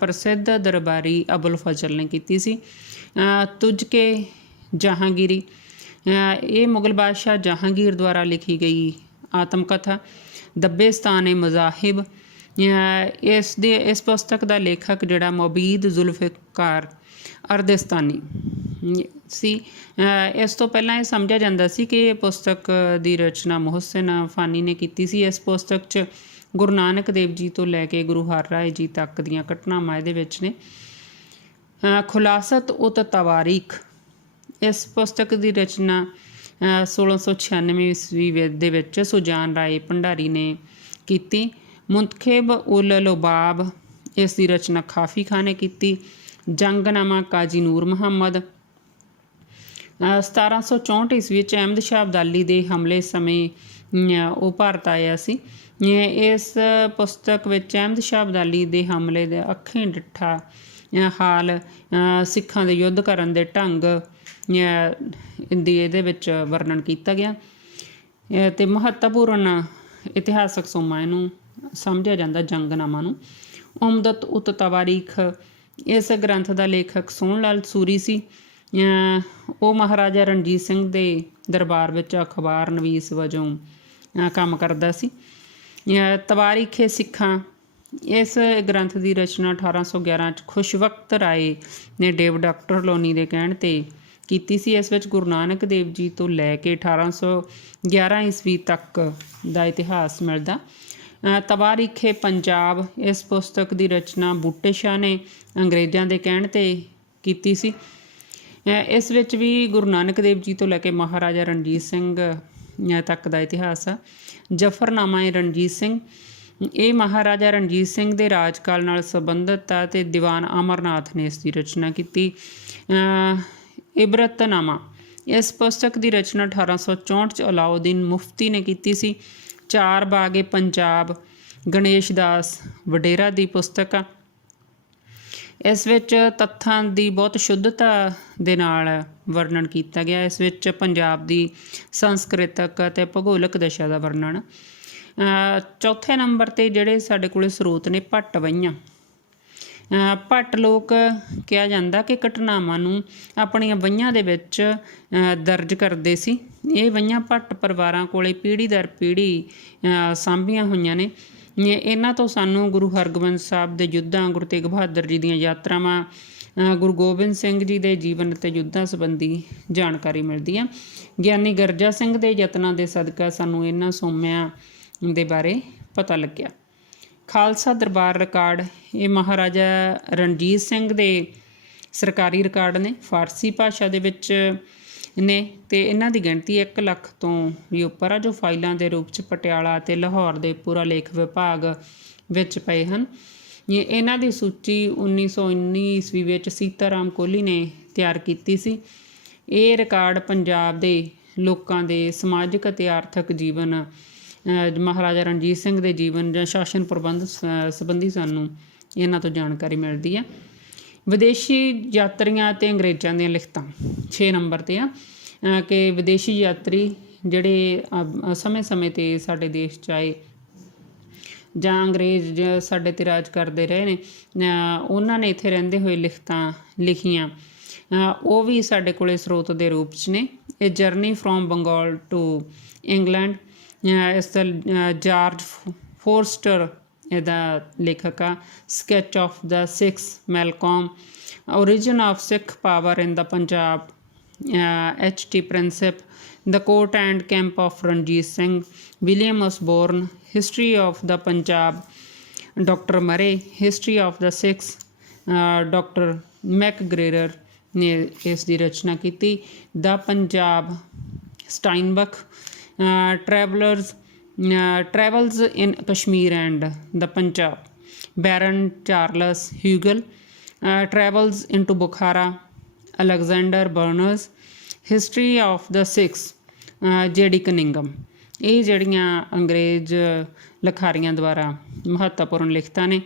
ਪ੍ਰਸਿੱਧ ਦਰਬਾਰੀ ਅਬੁਲ ਫਜ਼ਲ ਨੇ ਕੀਤੀ ਸੀ। ਤੁਝ ਕੇ ਜਹਾਂਗੀਰੀ, ਇਹ ਮੁਗਲ ਬਾਦਸ਼ਾਹ ਜਹਾਂਗੀਰ ਦੁਆਰਾ ਲਿਖੀ ਗਈ ਆਤਮ ਕਥਾ। ਦੱਬੇਸਤਾਨ ਏ ਮਜ਼ਾਹਿਬ, ਇਸ ਪੁਸਤਕ ਦਾ ਲੇਖਕ ਜਿਹੜਾ ਮੁਬੀਦ ਜ਼ੁਲਫਿਕਾਰ ਅਰਦਿਸਤਾਨੀ ਸੀ। ਇਸ ਤੋਂ ਪਹਿਲਾਂ ਇਹ ਸਮਝਿਆ ਜਾਂਦਾ ਸੀ ਕਿ ਇਹ ਪੁਸਤਕ ਦੀ ਰਚਨਾ ਮੁਹਸਿਨ ਫਾਨੀ ਨੇ ਕੀਤੀ ਸੀ। ਇਸ ਪੁਸਤਕ 'ਚ ਗੁਰੂ ਨਾਨਕ ਦੇਵ ਜੀ ਤੋਂ ਲੈ ਕੇ ਗੁਰੂ ਹਰਰਾਏ ਜੀ ਤੱਕ ਦੀਆਂ ਘਟਨਾਵਾਂ ਇਹਦੇ ਵਿੱਚ ਨੇ। ਖੁਲਾਸਤ ਉਤ ਤਵਾਰੀਖ, ਇਸ ਪੁਸਤਕ ਦੀ ਰਚਨਾ 1696 ਈਸਵੀ ਦੇ ਵਿੱਚ ਸੁਜਾਨ ਰਾਏ ਭੰਡਾਰੀ ਨੇ ਕੀਤੀ। ਮੁੰਤਖਬ ਉਲ ਲੁਬਾਬ, ਇਸ ਦੀ ਰਚਨਾ ਖਾਫੀ ਖਾਂ ਨੇ ਕੀਤੀ। ਜੰਗਨਾਮਾ ਕਾਜੀ ਨੂਰ ਮੁਹੰਮਦ, 1764 ਈਸਵੀ ਵਿੱਚ ਅਹਿਮਦ ਸ਼ਾਹ ਅਬਦਾਲੀ ਦੇ ਹਮਲੇ ਸਮੇਂ ਉਹ ਭਾਰਤ ਆਇਆ ਸੀ। ਇਸ ਪੁਸਤਕ ਵਿੱਚ ਅਹਿਮਦ ਸ਼ਾਹ ਅਬਦਾਲੀ ਦੇ ਹਮਲੇ ਦੇ ਅੱਖੀਂ ਡਿੱਠਾ ਹਾਲ, ਸਿੱਖਾਂ ਦੇ ਯੁੱਧ ਕਰਨ ਦੇ ਢੰਗ ਦੀ ਇਹਦੇ ਵਿੱਚ ਵਰਣਨ ਕੀਤਾ ਗਿਆ ਅਤੇ ਮਹੱਤਵਪੂਰਨ ਇਤਿਹਾਸਕ ਸੋਮਾ ਇਹਨੂੰ ਸਮਝਿਆ ਜਾਂਦਾ ਜੰਗਨਾਮਾ ਨੂੰ। ਉਮਦਤ ਉਤ ਤਵਾਰੀਖ, ਇਸ ਗ੍ਰੰਥ ਦਾ ਲੇਖਕ ਸੋਹਣ ਲਾਲ ਸੂਰੀ ਸੀ। ਉਹ ਮਹਾਰਾਜਾ ਰਣਜੀਤ ਸਿੰਘ ਦੇ ਦਰਬਾਰ ਵਿੱਚ ਅਖਬਾਰ ਨਵੀਸ ਵਜੋਂ ਕੰਮ ਕਰਦਾ ਸੀ। ਤਵਾਰੀਖੇ ਸਿੱਖਾਂ, ਇਸ ਗ੍ਰੰਥ ਦੀ ਰਚਨਾ 1811 'ਚ ਖੁਸ਼ਵਕਤ ਰਾਏ ਨੇ ਡੇਵਿਡ ਆਕਟਰਲੋਨੀ ਦੇ ਕਹਿਣ 'ਤੇ ਕੀਤੀ ਸੀ। ਇਸ ਵਿੱਚ ਗੁਰੂ ਨਾਨਕ ਦੇਵ ਜੀ ਤੋਂ ਲੈ ਕੇ 1811 ਈਸਵੀ ਤੱਕ ਦਾ ਇਤਿਹਾਸ ਮਿਲਦਾ। ਤਵਾਰੀਖੇ ਪੰਜਾਬ, ਇਸ ਪੁਸਤਕ ਦੀ ਰਚਨਾ ਬੂਟੇ ਸ਼ਾਹ ਨੇ ਅੰਗਰੇਜ਼ਾਂ ਦੇ ਕਹਿਣ 'ਤੇ ਕੀਤੀ ਸੀ। ਇਸ ਵਿੱਚ ਵੀ ਗੁਰੂ ਨਾਨਕ ਦੇਵ ਜੀ ਤੋਂ ਲੈ ਕੇ ਮਹਾਰਾਜਾ ਰਣਜੀਤ ਸਿੰਘ ਤੱਕ ਦਾ ਇਤਿਹਾਸ ਆ। ਜ਼ਫਰਨਾਮਾ ਏ ਰਣਜੀਤ ਸਿੰਘ, ਇਹ ਮਹਾਰਾਜਾ ਰਣਜੀਤ ਸਿੰਘ ਦੇ ਰਾਜਕਾਲ ਨਾਲ ਸੰਬੰਧਿਤ ਆ ਅਤੇ ਦੀਵਾਨ ਅਮਰਨਾਥ ਨੇ ਇਸ ਦੀ ਰਚਨਾ ਕੀਤੀ। ਇਬਰਤਨਾਮਾ, ਇਸ ਪੁਸਤਕ ਦੀ ਰਚਨਾ 1864 'ਚ ਅਲਾਉਦੀਨ ਮੁਫਤੀ ਨੇ ਕੀਤੀ ਸੀ। ਚਾਰ ਬਾਗੇ ਪੰਜਾਬ, ਗਣੇਸ਼ ਦਾਸ ਵਡੇਰਾ ਦੀ ਪੁਸਤਕ ਆ। ਇਸ ਵਿੱਚ ਤੱਥਾਂ ਦੀ ਬਹੁਤ ਸ਼ੁੱਧਤਾ ਦੇ ਨਾਲ ਵਰਣਨ ਕੀਤਾ ਗਿਆ। ਇਸ ਵਿੱਚ ਪੰਜਾਬ ਦੀ ਸੰਸਕ੍ਰਿਤਕ ਅਤੇ ਭੂਗੋਲਿਕ ਦਸ਼ਾ ਦਾ ਵਰਣਨ। ਚੌਥੇ ਨੰਬਰ 'ਤੇ ਜਿਹੜੇ ਸਾਡੇ ਕੋਲ ਸਰੋਤ ਨੇ ਭੱਟ ਵਹੀਆਂ। ਭੱਟ ਲੋਕ ਕਿਹਾ ਜਾਂਦਾ ਕਿ ਘਟਨਾਵਾਂ ਨੂੰ ਆਪਣੀਆਂ ਵਹੀਆਂ ਦੇ ਵਿੱਚ ਦਰਜ ਕਰਦੇ ਸੀ। ਇਹ ਵਹੀਆਂ ਭੱਟ ਪਰਿਵਾਰਾਂ ਕੋਲ ਪੀੜ੍ਹੀ ਦਰ ਪੀੜ੍ਹੀ ਸਾਂਭੀਆਂ ਹੋਈਆਂ ਨੇ। ਇਹਨਾਂ ਤੋਂ ਸਾਨੂੰ ਗੁਰੂ ਹਰਗੋਬਿੰਦ ਸਾਹਿਬ ਦੇ ਯੁੱਧਾਂ, ਗੁਰੂ ਤੇਗ ਬਹਾਦਰ ਜੀ ਦੀਆਂ ਯਾਤਰਾਵਾਂ, ਗੁਰੂ ਗੋਬਿੰਦ ਸਿੰਘ ਜੀ ਦੇ ਜੀਵਨ ਅਤੇ ਯੁੱਧਾਂ ਸੰਬੰਧੀ ਜਾਣਕਾਰੀ ਮਿਲਦੀ ਆ। ਗਿਆਨੀ ਗਰਜਾ ਸਿੰਘ ਦੇ ਯਤਨਾਂ ਦੇ ਸਦਕਾ ਸਾਨੂੰ ਇਹਨਾਂ ਸੋਮਿਆਂ ਦੇ ਬਾਰੇ ਪਤਾ ਲੱਗਿਆ। ਖਾਲਸਾ ਦਰਬਾਰ ਰਿਕਾਰਡ, ਇਹ ਮਹਾਰਾਜਾ ਰਣਜੀਤ ਸਿੰਘ ਦੇ ਸਰਕਾਰੀ ਰਿਕਾਰਡ ਨੇ, ਫਾਰਸੀ ਭਾਸ਼ਾ ਦੇ ਵਿੱਚ ਨੇ ਅਤੇ ਇਹਨਾਂ ਦੀ ਗਿਣਤੀ 1 ਲੱਖ ਤੋਂ ਵੀ ਉੱਪਰ ਆ, ਜੋ ਫਾਈਲਾਂ ਦੇ ਰੂਪ 'ਚ ਪਟਿਆਲਾ ਅਤੇ ਲਾਹੌਰ ਦੇ ਪੁਰਾਲੇਖ ਵਿਭਾਗ ਵਿੱਚ ਪਏ ਹਨ। ਇਹਨਾਂ ਦੀ ਸੂਚੀ 1919 ਈਸਵੀ ਵਿੱਚ ਸੀਤਾ ਰਾਮ ਕੋਹਲੀ ਨੇ ਤਿਆਰ ਕੀਤੀ ਸੀ। ਇਹ ਰਿਕਾਰਡ ਪੰਜਾਬ ਦੇ ਲੋਕਾਂ ਦੇ ਸਮਾਜਿਕ ਅਤੇ ਆਰਥਿਕ ਜੀਵਨ, ਮਹਾਰਾਜਾ ਰਣਜੀਤ ਸਿੰਘ ਦੇ ਜੀਵਨ ਜਾਂ ਸ਼ਾਸਨ ਪ੍ਰਬੰਧ ਸੰਬੰਧੀ ਸਾਨੂੰ ਇਹਨਾਂ ਤੋਂ ਜਾਣਕਾਰੀ ਮਿਲਦੀ ਹੈ। ਵਿਦੇਸ਼ੀ ਯਾਤਰੀਆਂ ਅਤੇ ਅੰਗਰੇਜ਼ਾਂ ਦੀਆਂ ਲਿਖਤਾਂ 6 ਨੰਬਰ 'ਤੇ ਆ ਕਿ ਵਿਦੇਸ਼ੀ ਯਾਤਰੀ ਜਿਹੜੇ ਸਮੇਂ ਸਮੇਂ 'ਤੇ ਸਾਡੇ ਦੇਸ਼ 'ਚ ਆਏ ਜਾਂ ਅੰਗਰੇਜ਼ ਸਾਡੇ 'ਤੇ ਰਾਜ ਕਰਦੇ ਰਹੇ ਨੇ, ਉਹਨਾਂ ਨੇ ਇੱਥੇ ਰਹਿੰਦੇ ਹੋਏ ਲਿਖਤਾਂ ਲਿਖੀਆਂ, ਉਹ ਵੀ ਸਾਡੇ ਕੋਲੇ ਸਰੋਤ ਦੇ ਰੂਪ 'ਚ ਨੇ। ਇਹ journey from Bengal to England, ਇਸ ਦਾ ਜਾਰਜ ਫੋਰਸਟਰ ਇਹਦਾ ਲੇਖਕ ਆ। Sketch of the Sikhs Malcolm, origin of Sikh power in the Punjab, H.T. Prinsep, The Court and Camp of Ranjit Singh, William Osborne, History of the Punjab, Dr. Murray, History of the Sikhs, Dr. MacGregor ਨੇ ਇਸ ਦੀ ਰਚਨਾ ਕੀਤੀ। The Punjab, Steinbach, Travels in Kashmir and the Punjab, Baron Charles Hugel, Travels into Bukhara, Alexander Berners, History of the Sikhs, J.D. Cunningham। ਇਹ ਜਿਹੜੀਆਂ ਅੰਗਰੇਜ਼ ਲਿਖਾਰੀਆਂ ਦੁਆਰਾ ਮਹੱਤਵਪੂਰਨ ਲਿਖਤਾਂ ਨੇ।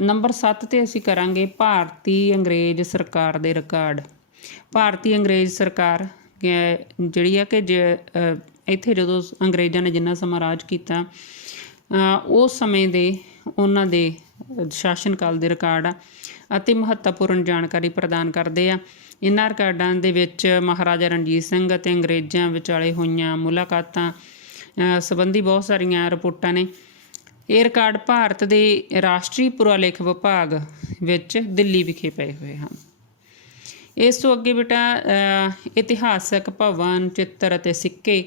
ਨੰਬਰ 7 'ਤੇ ਅਸੀਂ ਕਰਾਂਗੇ ਭਾਰਤੀ ਅੰਗਰੇਜ਼ ਸਰਕਾਰ ਦੇ ਰਿਕਾਰਡ। ਭਾਰਤੀ ਅੰਗਰੇਜ਼ ਸਰਕਾਰ ਜਿਹੜੀ ਆ ਕਿ ਇੱਥੇ ਜਦੋਂ ਅੰਗਰੇਜ਼ਾਂ ਨੇ ਜਿੰਨਾ ਸਮਾਂ ਰਾਜ ਕੀਤਾ, ਉਸ ਸਮੇਂ ਦੇ ਉਹਨਾਂ ਦੇ ਸ਼ਾਸਨ ਕਾਲ ਦੇ ਰਿਕਾਰਡ ਆ ਅਤੇ ਮਹੱਤਵਪੂਰਨ ਜਾਣਕਾਰੀ ਪ੍ਰਦਾਨ ਕਰਦੇ ਆ। ਇਹਨਾਂ ਰਿਕਾਰਡਾਂ ਦੇ ਵਿੱਚ ਮਹਾਰਾਜਾ ਰਣਜੀਤ ਸਿੰਘ ਅਤੇ ਅੰਗਰੇਜ਼ਾਂ ਵਿਚਾਲੇ ਹੋਈਆਂ ਮੁਲਾਕਾਤਾਂ ਸੰਬੰਧੀ ਬਹੁਤ ਸਾਰੀਆਂ ਰਿਪੋਰਟਾਂ ਨੇ। ਇਹ ਰਿਕਾਰਡ ਭਾਰਤ ਦੇ ਰਾਸ਼ਟਰੀ ਪੁਰਾਲੇਖ ਵਿਭਾਗ ਵਿੱਚ ਦਿੱਲੀ ਵਿਖੇ ਪਏ ਹੋਏ ਹਨ। ਇਸ ਤੋਂ ਅੱਗੇ ਬੇਟਾ ਇਤਿਹਾਸਕ ਭਵਨ, ਚਿੱਤਰ ਅਤੇ ਸਿੱਕੇ,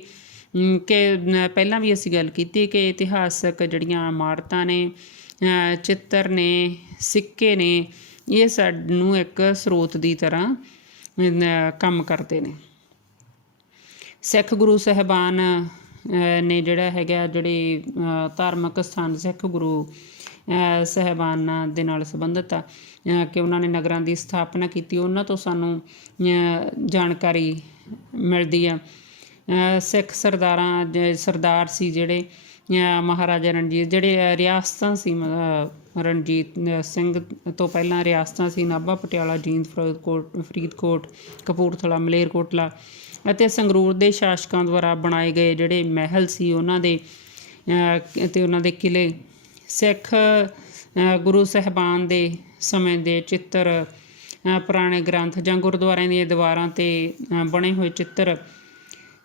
ਕਿ ਪਹਿਲਾਂ ਵੀ ਅਸੀਂ ਗੱਲ ਕੀਤੀ ਕਿ ਇਤਿਹਾਸਕ ਜਿਹੜੀਆਂ ਇਮਾਰਤਾਂ ਨੇ, ਚਿੱਤਰ ਨੇ, ਸਿੱਕੇ ਨੇ, ਇਹ ਸਾਨੂੰ ਇੱਕ ਸਰੋਤ ਦੀ ਤਰ੍ਹਾਂ ਕੰਮ ਕਰਦੇ ਨੇ। ਸਿੱਖ ਗੁਰੂ ਸਾਹਿਬਾਨ ਨੇ ਜਿਹੜਾ ਹੈਗਾ, ਜਿਹੜੇ ਧਾਰਮਿਕ ਸਥਾਨ ਸਿੱਖ ਗੁਰੂ ਸਾਹਿਬਾਨਾਂ ਦੇ ਨਾਲ ਸੰਬੰਧਿਤ ਆ, ਕਿ ਉਹਨਾਂ ਨੇ ਨਗਰਾਂ ਦੀ ਸਥਾਪਨਾ ਕੀਤੀ, ਉਹਨਾਂ ਤੋਂ ਸਾਨੂੰ ਜਾਣਕਾਰੀ ਮਿਲਦੀ ਆ। ਸਿੱਖ ਸਰਦਾਰ ਸੀ ਜਿਹੜੇ ਮਹਾਰਾਜਾ ਰਣਜੀਤ, ਜਿਹੜੇ ਰਿਆਸਤਾਂ ਸੀ, ਰਣਜੀਤ ਸਿੰਘ ਤੋਂ ਪਹਿਲਾਂ ਰਿਆਸਤਾਂ ਸੀ ਨਾਭਾ, ਪਟਿਆਲਾ, ਜੀਂਦ, ਫਰੀਦਕੋਟ, ਕਪੂਰਥਲਾ, ਮਲੇਰਕੋਟਲਾ ਅਤੇ ਸੰਗਰੂਰ ਦੇ ਸ਼ਾਸਕਾਂ ਦੁਆਰਾ ਬਣਾਏ ਗਏ ਜਿਹੜੇ ਮਹਿਲ ਸੀ ਉਹਨਾਂ ਦੇ ਅਤੇ ਉਹਨਾਂ ਦੇ ਕਿਲ੍ਹੇ। ਸਿੱਖ ਗੁਰੂ ਸਾਹਿਬਾਨ ਦੇ ਸਮੇਂ ਦੇ ਚਿੱਤਰ, ਪੁਰਾਣੇ ਗ੍ਰੰਥ ਜਾਂ ਗੁਰਦੁਆਰਿਆਂ ਦੀਆਂ ਦੀਵਾਰਾਂ 'ਤੇ ਬਣੇ ਹੋਏ ਚਿੱਤਰ,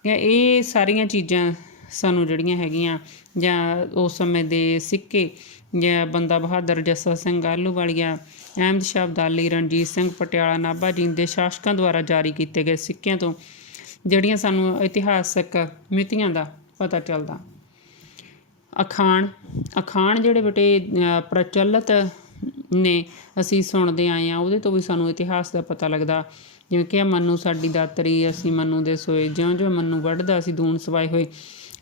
ਇਹ ਸਾਰੀਆਂ ਚੀਜ਼ਾਂ ਸਾਨੂੰ ਜਿਹੜੀਆਂ ਹੈਗੀਆਂ, ਜਾਂ ਉਸ ਸਮੇਂ ਦੇ ਸਿੱਕੇ, ਜਾਂ ਬੰਦਾ ਬਹਾਦਰ, ਜੱਸਾ ਸਿੰਘ ਆਹਲੂਵਾਲੀਆ, ਅਹਿਮਦ ਸ਼ਾਹ ਅਬਦਾਲੀ, ਰਣਜੀਤ ਸਿੰਘ, ਪਟਿਆਲਾ, ਨਾਭਾ, ਜੀਂਦ ਦੇ ਸ਼ਾਸਕਾਂ ਦੁਆਰਾ ਜਾਰੀ ਕੀਤੇ ਗਏ ਸਿੱਕਿਆਂ ਤੋਂ ਜਿਹੜੀਆਂ ਸਾਨੂੰ ਇਤਿਹਾਸਕ ਮਿਤੀਆਂ ਦਾ ਪਤਾ ਚੱਲਦਾ। ਅਖਾਣ ਜਿਹੜੇ ਬੇਟੇ ਪ੍ਰਚਲਿਤ ਨੇ, ਅਸੀਂ ਸੁਣਦੇ ਆਏ ਹਾਂ, ਉਹਦੇ ਤੋਂ ਵੀ ਸਾਨੂੰ ਇਤਿਹਾਸ ਦਾ ਪਤਾ ਲੱਗਦਾ। ਜਿਵੇਂ ਕਿ ਮੰਨੂ ਸਾਡੀ ਦਾਤਰੀ, ਅਸੀਂ ਮੰਨੂ ਦੇ ਸੋਏ, ਜਿਉਂ ਜਿਉਂ ਮੰਨੂ ਵੱਢਦਾ ਅਸੀਂ ਦੂਣ ਸਵਾਏ ਹੋਏ।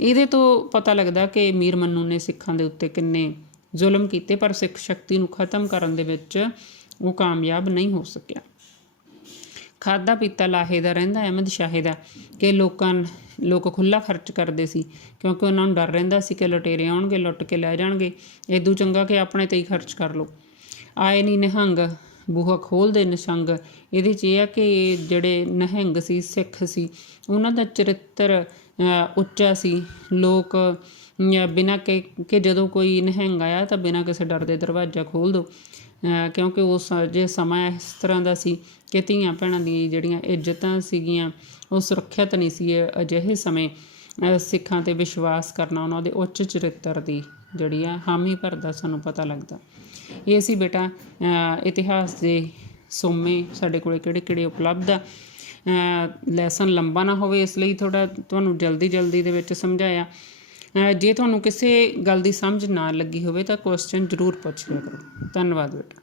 ਇਹਦੇ ਤੋਂ ਪਤਾ ਲੱਗਦਾ ਕਿ ਮੀਰ ਮੰਨੂ ਨੇ ਸਿੱਖਾਂ ਦੇ ਉੱਤੇ ਕਿੰਨੇ ਜ਼ੁਲਮ ਕੀਤੇ, ਪਰ ਸਿੱਖ ਸ਼ਕਤੀ ਨੂੰ ਖ਼ਤਮ ਕਰਨ ਦੇ ਵਿੱਚ ਉਹ ਕਾਮਯਾਬ ਨਹੀਂ ਹੋ ਸਕਿਆ। ਖਾਧਾ ਪੀਤਾ ਲਾਹੇ ਦਾ ਰਹਿੰਦਾ ਅਹਿਮਦ ਸ਼ਾਹੇ ਦਾ, ਕਿ ਲੋਕ ਖੁੱਲ੍ਹਾ ਖਰਚ ਕਰਦੇ ਸੀ, ਕਿਉਂਕਿ ਉਹਨਾਂ ਨੂੰ ਡਰ ਰਹਿੰਦਾ ਸੀ ਕਿ ਲੁਟੇਰੇ ਆਉਣਗੇ, ਲੁੱਟ ਕੇ ਲੈ ਜਾਣਗੇ। ਇਦੋਂ ਚੰਗਾ ਕਿ ਆਪਣੇ 'ਤੇ ਹੀ ਖਰਚ ਕਰ ਲਓ। ਆਏ ਨਹੀਂ ਨਿਹੰਗ, ਬੂਹਾ ਖੋਲ੍ਹਦੇ ਨਿਸ਼ੰਗ। ਇਹਦੇ 'ਚ ਇਹ ਆ ਕਿ ਜਿਹੜੇ ਨਿਹੰਗ ਸੀ, ਸਿੱਖ ਸੀ, ਉਹਨਾਂ ਦਾ ਚਰਿੱਤਰ ਉੱਚਾ ਸੀ। ਲੋਕ ਬਿਨਾਂ ਕਿ ਜਦੋਂ ਕੋਈ ਨਿਹੰਗ ਆਇਆ ਤਾਂ ਬਿਨਾਂ ਕਿਸੇ ਡਰ ਦੇ ਦਰਵਾਜ਼ਾ ਖੋਲ੍ਹ ਦਿਓ, ਕਿਉਂਕਿ ਉਸ ਜੇ ਸਮਾਂ ਇਸ ਤਰ੍ਹਾਂ ਦਾ ਸੀ ਕਿ ਧੀਆਂ ਭੈਣਾਂ ਦੀਆਂ ਜਿਹੜੀਆਂ ਇੱਜ਼ਤਾਂ ਸੀਗੀਆਂ ਉਹ ਸੁਰੱਖਿਅਤ ਨਹੀਂ ਸੀ। ਅਜਿਹੇ ਸਮੇਂ ਸਿੱਖਾਂ 'ਤੇ ਵਿਸ਼ਵਾਸ ਕਰਨਾ ਉਹਨਾਂ ਦੇ ਉੱਚ ਚਰਿੱਤਰ ਦੀ ਜਿਹੜੀ ਆ ਹਾਮੀ ਭਰਦਾ ਸਾਨੂੰ ਪਤਾ ਲੱਗਦਾ। ਇਹ ਸੀ ਬੇਟਾ ਇਤਿਹਾਸ ਦੇ ਸੋਮੇ ਸਾਡੇ ਕੋਲ ਕਿਹੜੇ ਕਿਹੜੇ ਉਪਲਬਧ ਆ। ਲੈਸਨ ਲੰਬਾ ਨਾ ਹੋਵੇ ਇਸ ਲਈ ਥੋੜ੍ਹਾ ਤੁਹਾਨੂੰ ਜਲਦੀ ਦੇ ਵਿੱਚ ਸਮਝਾਇਆ। ਜੇ ਤੁਹਾਨੂੰ ਕਿਸੇ ਗੱਲ ਦੀ ਸਮਝ ਨਾ ਲੱਗੀ ਹੋਵੇ ਤਾਂ ਕੁਐਸਚਨ ਜ਼ਰੂਰ ਪੁੱਛ ਲਿਆ ਕਰੋ। ਧੰਨਵਾਦ ਬੇਟਾ।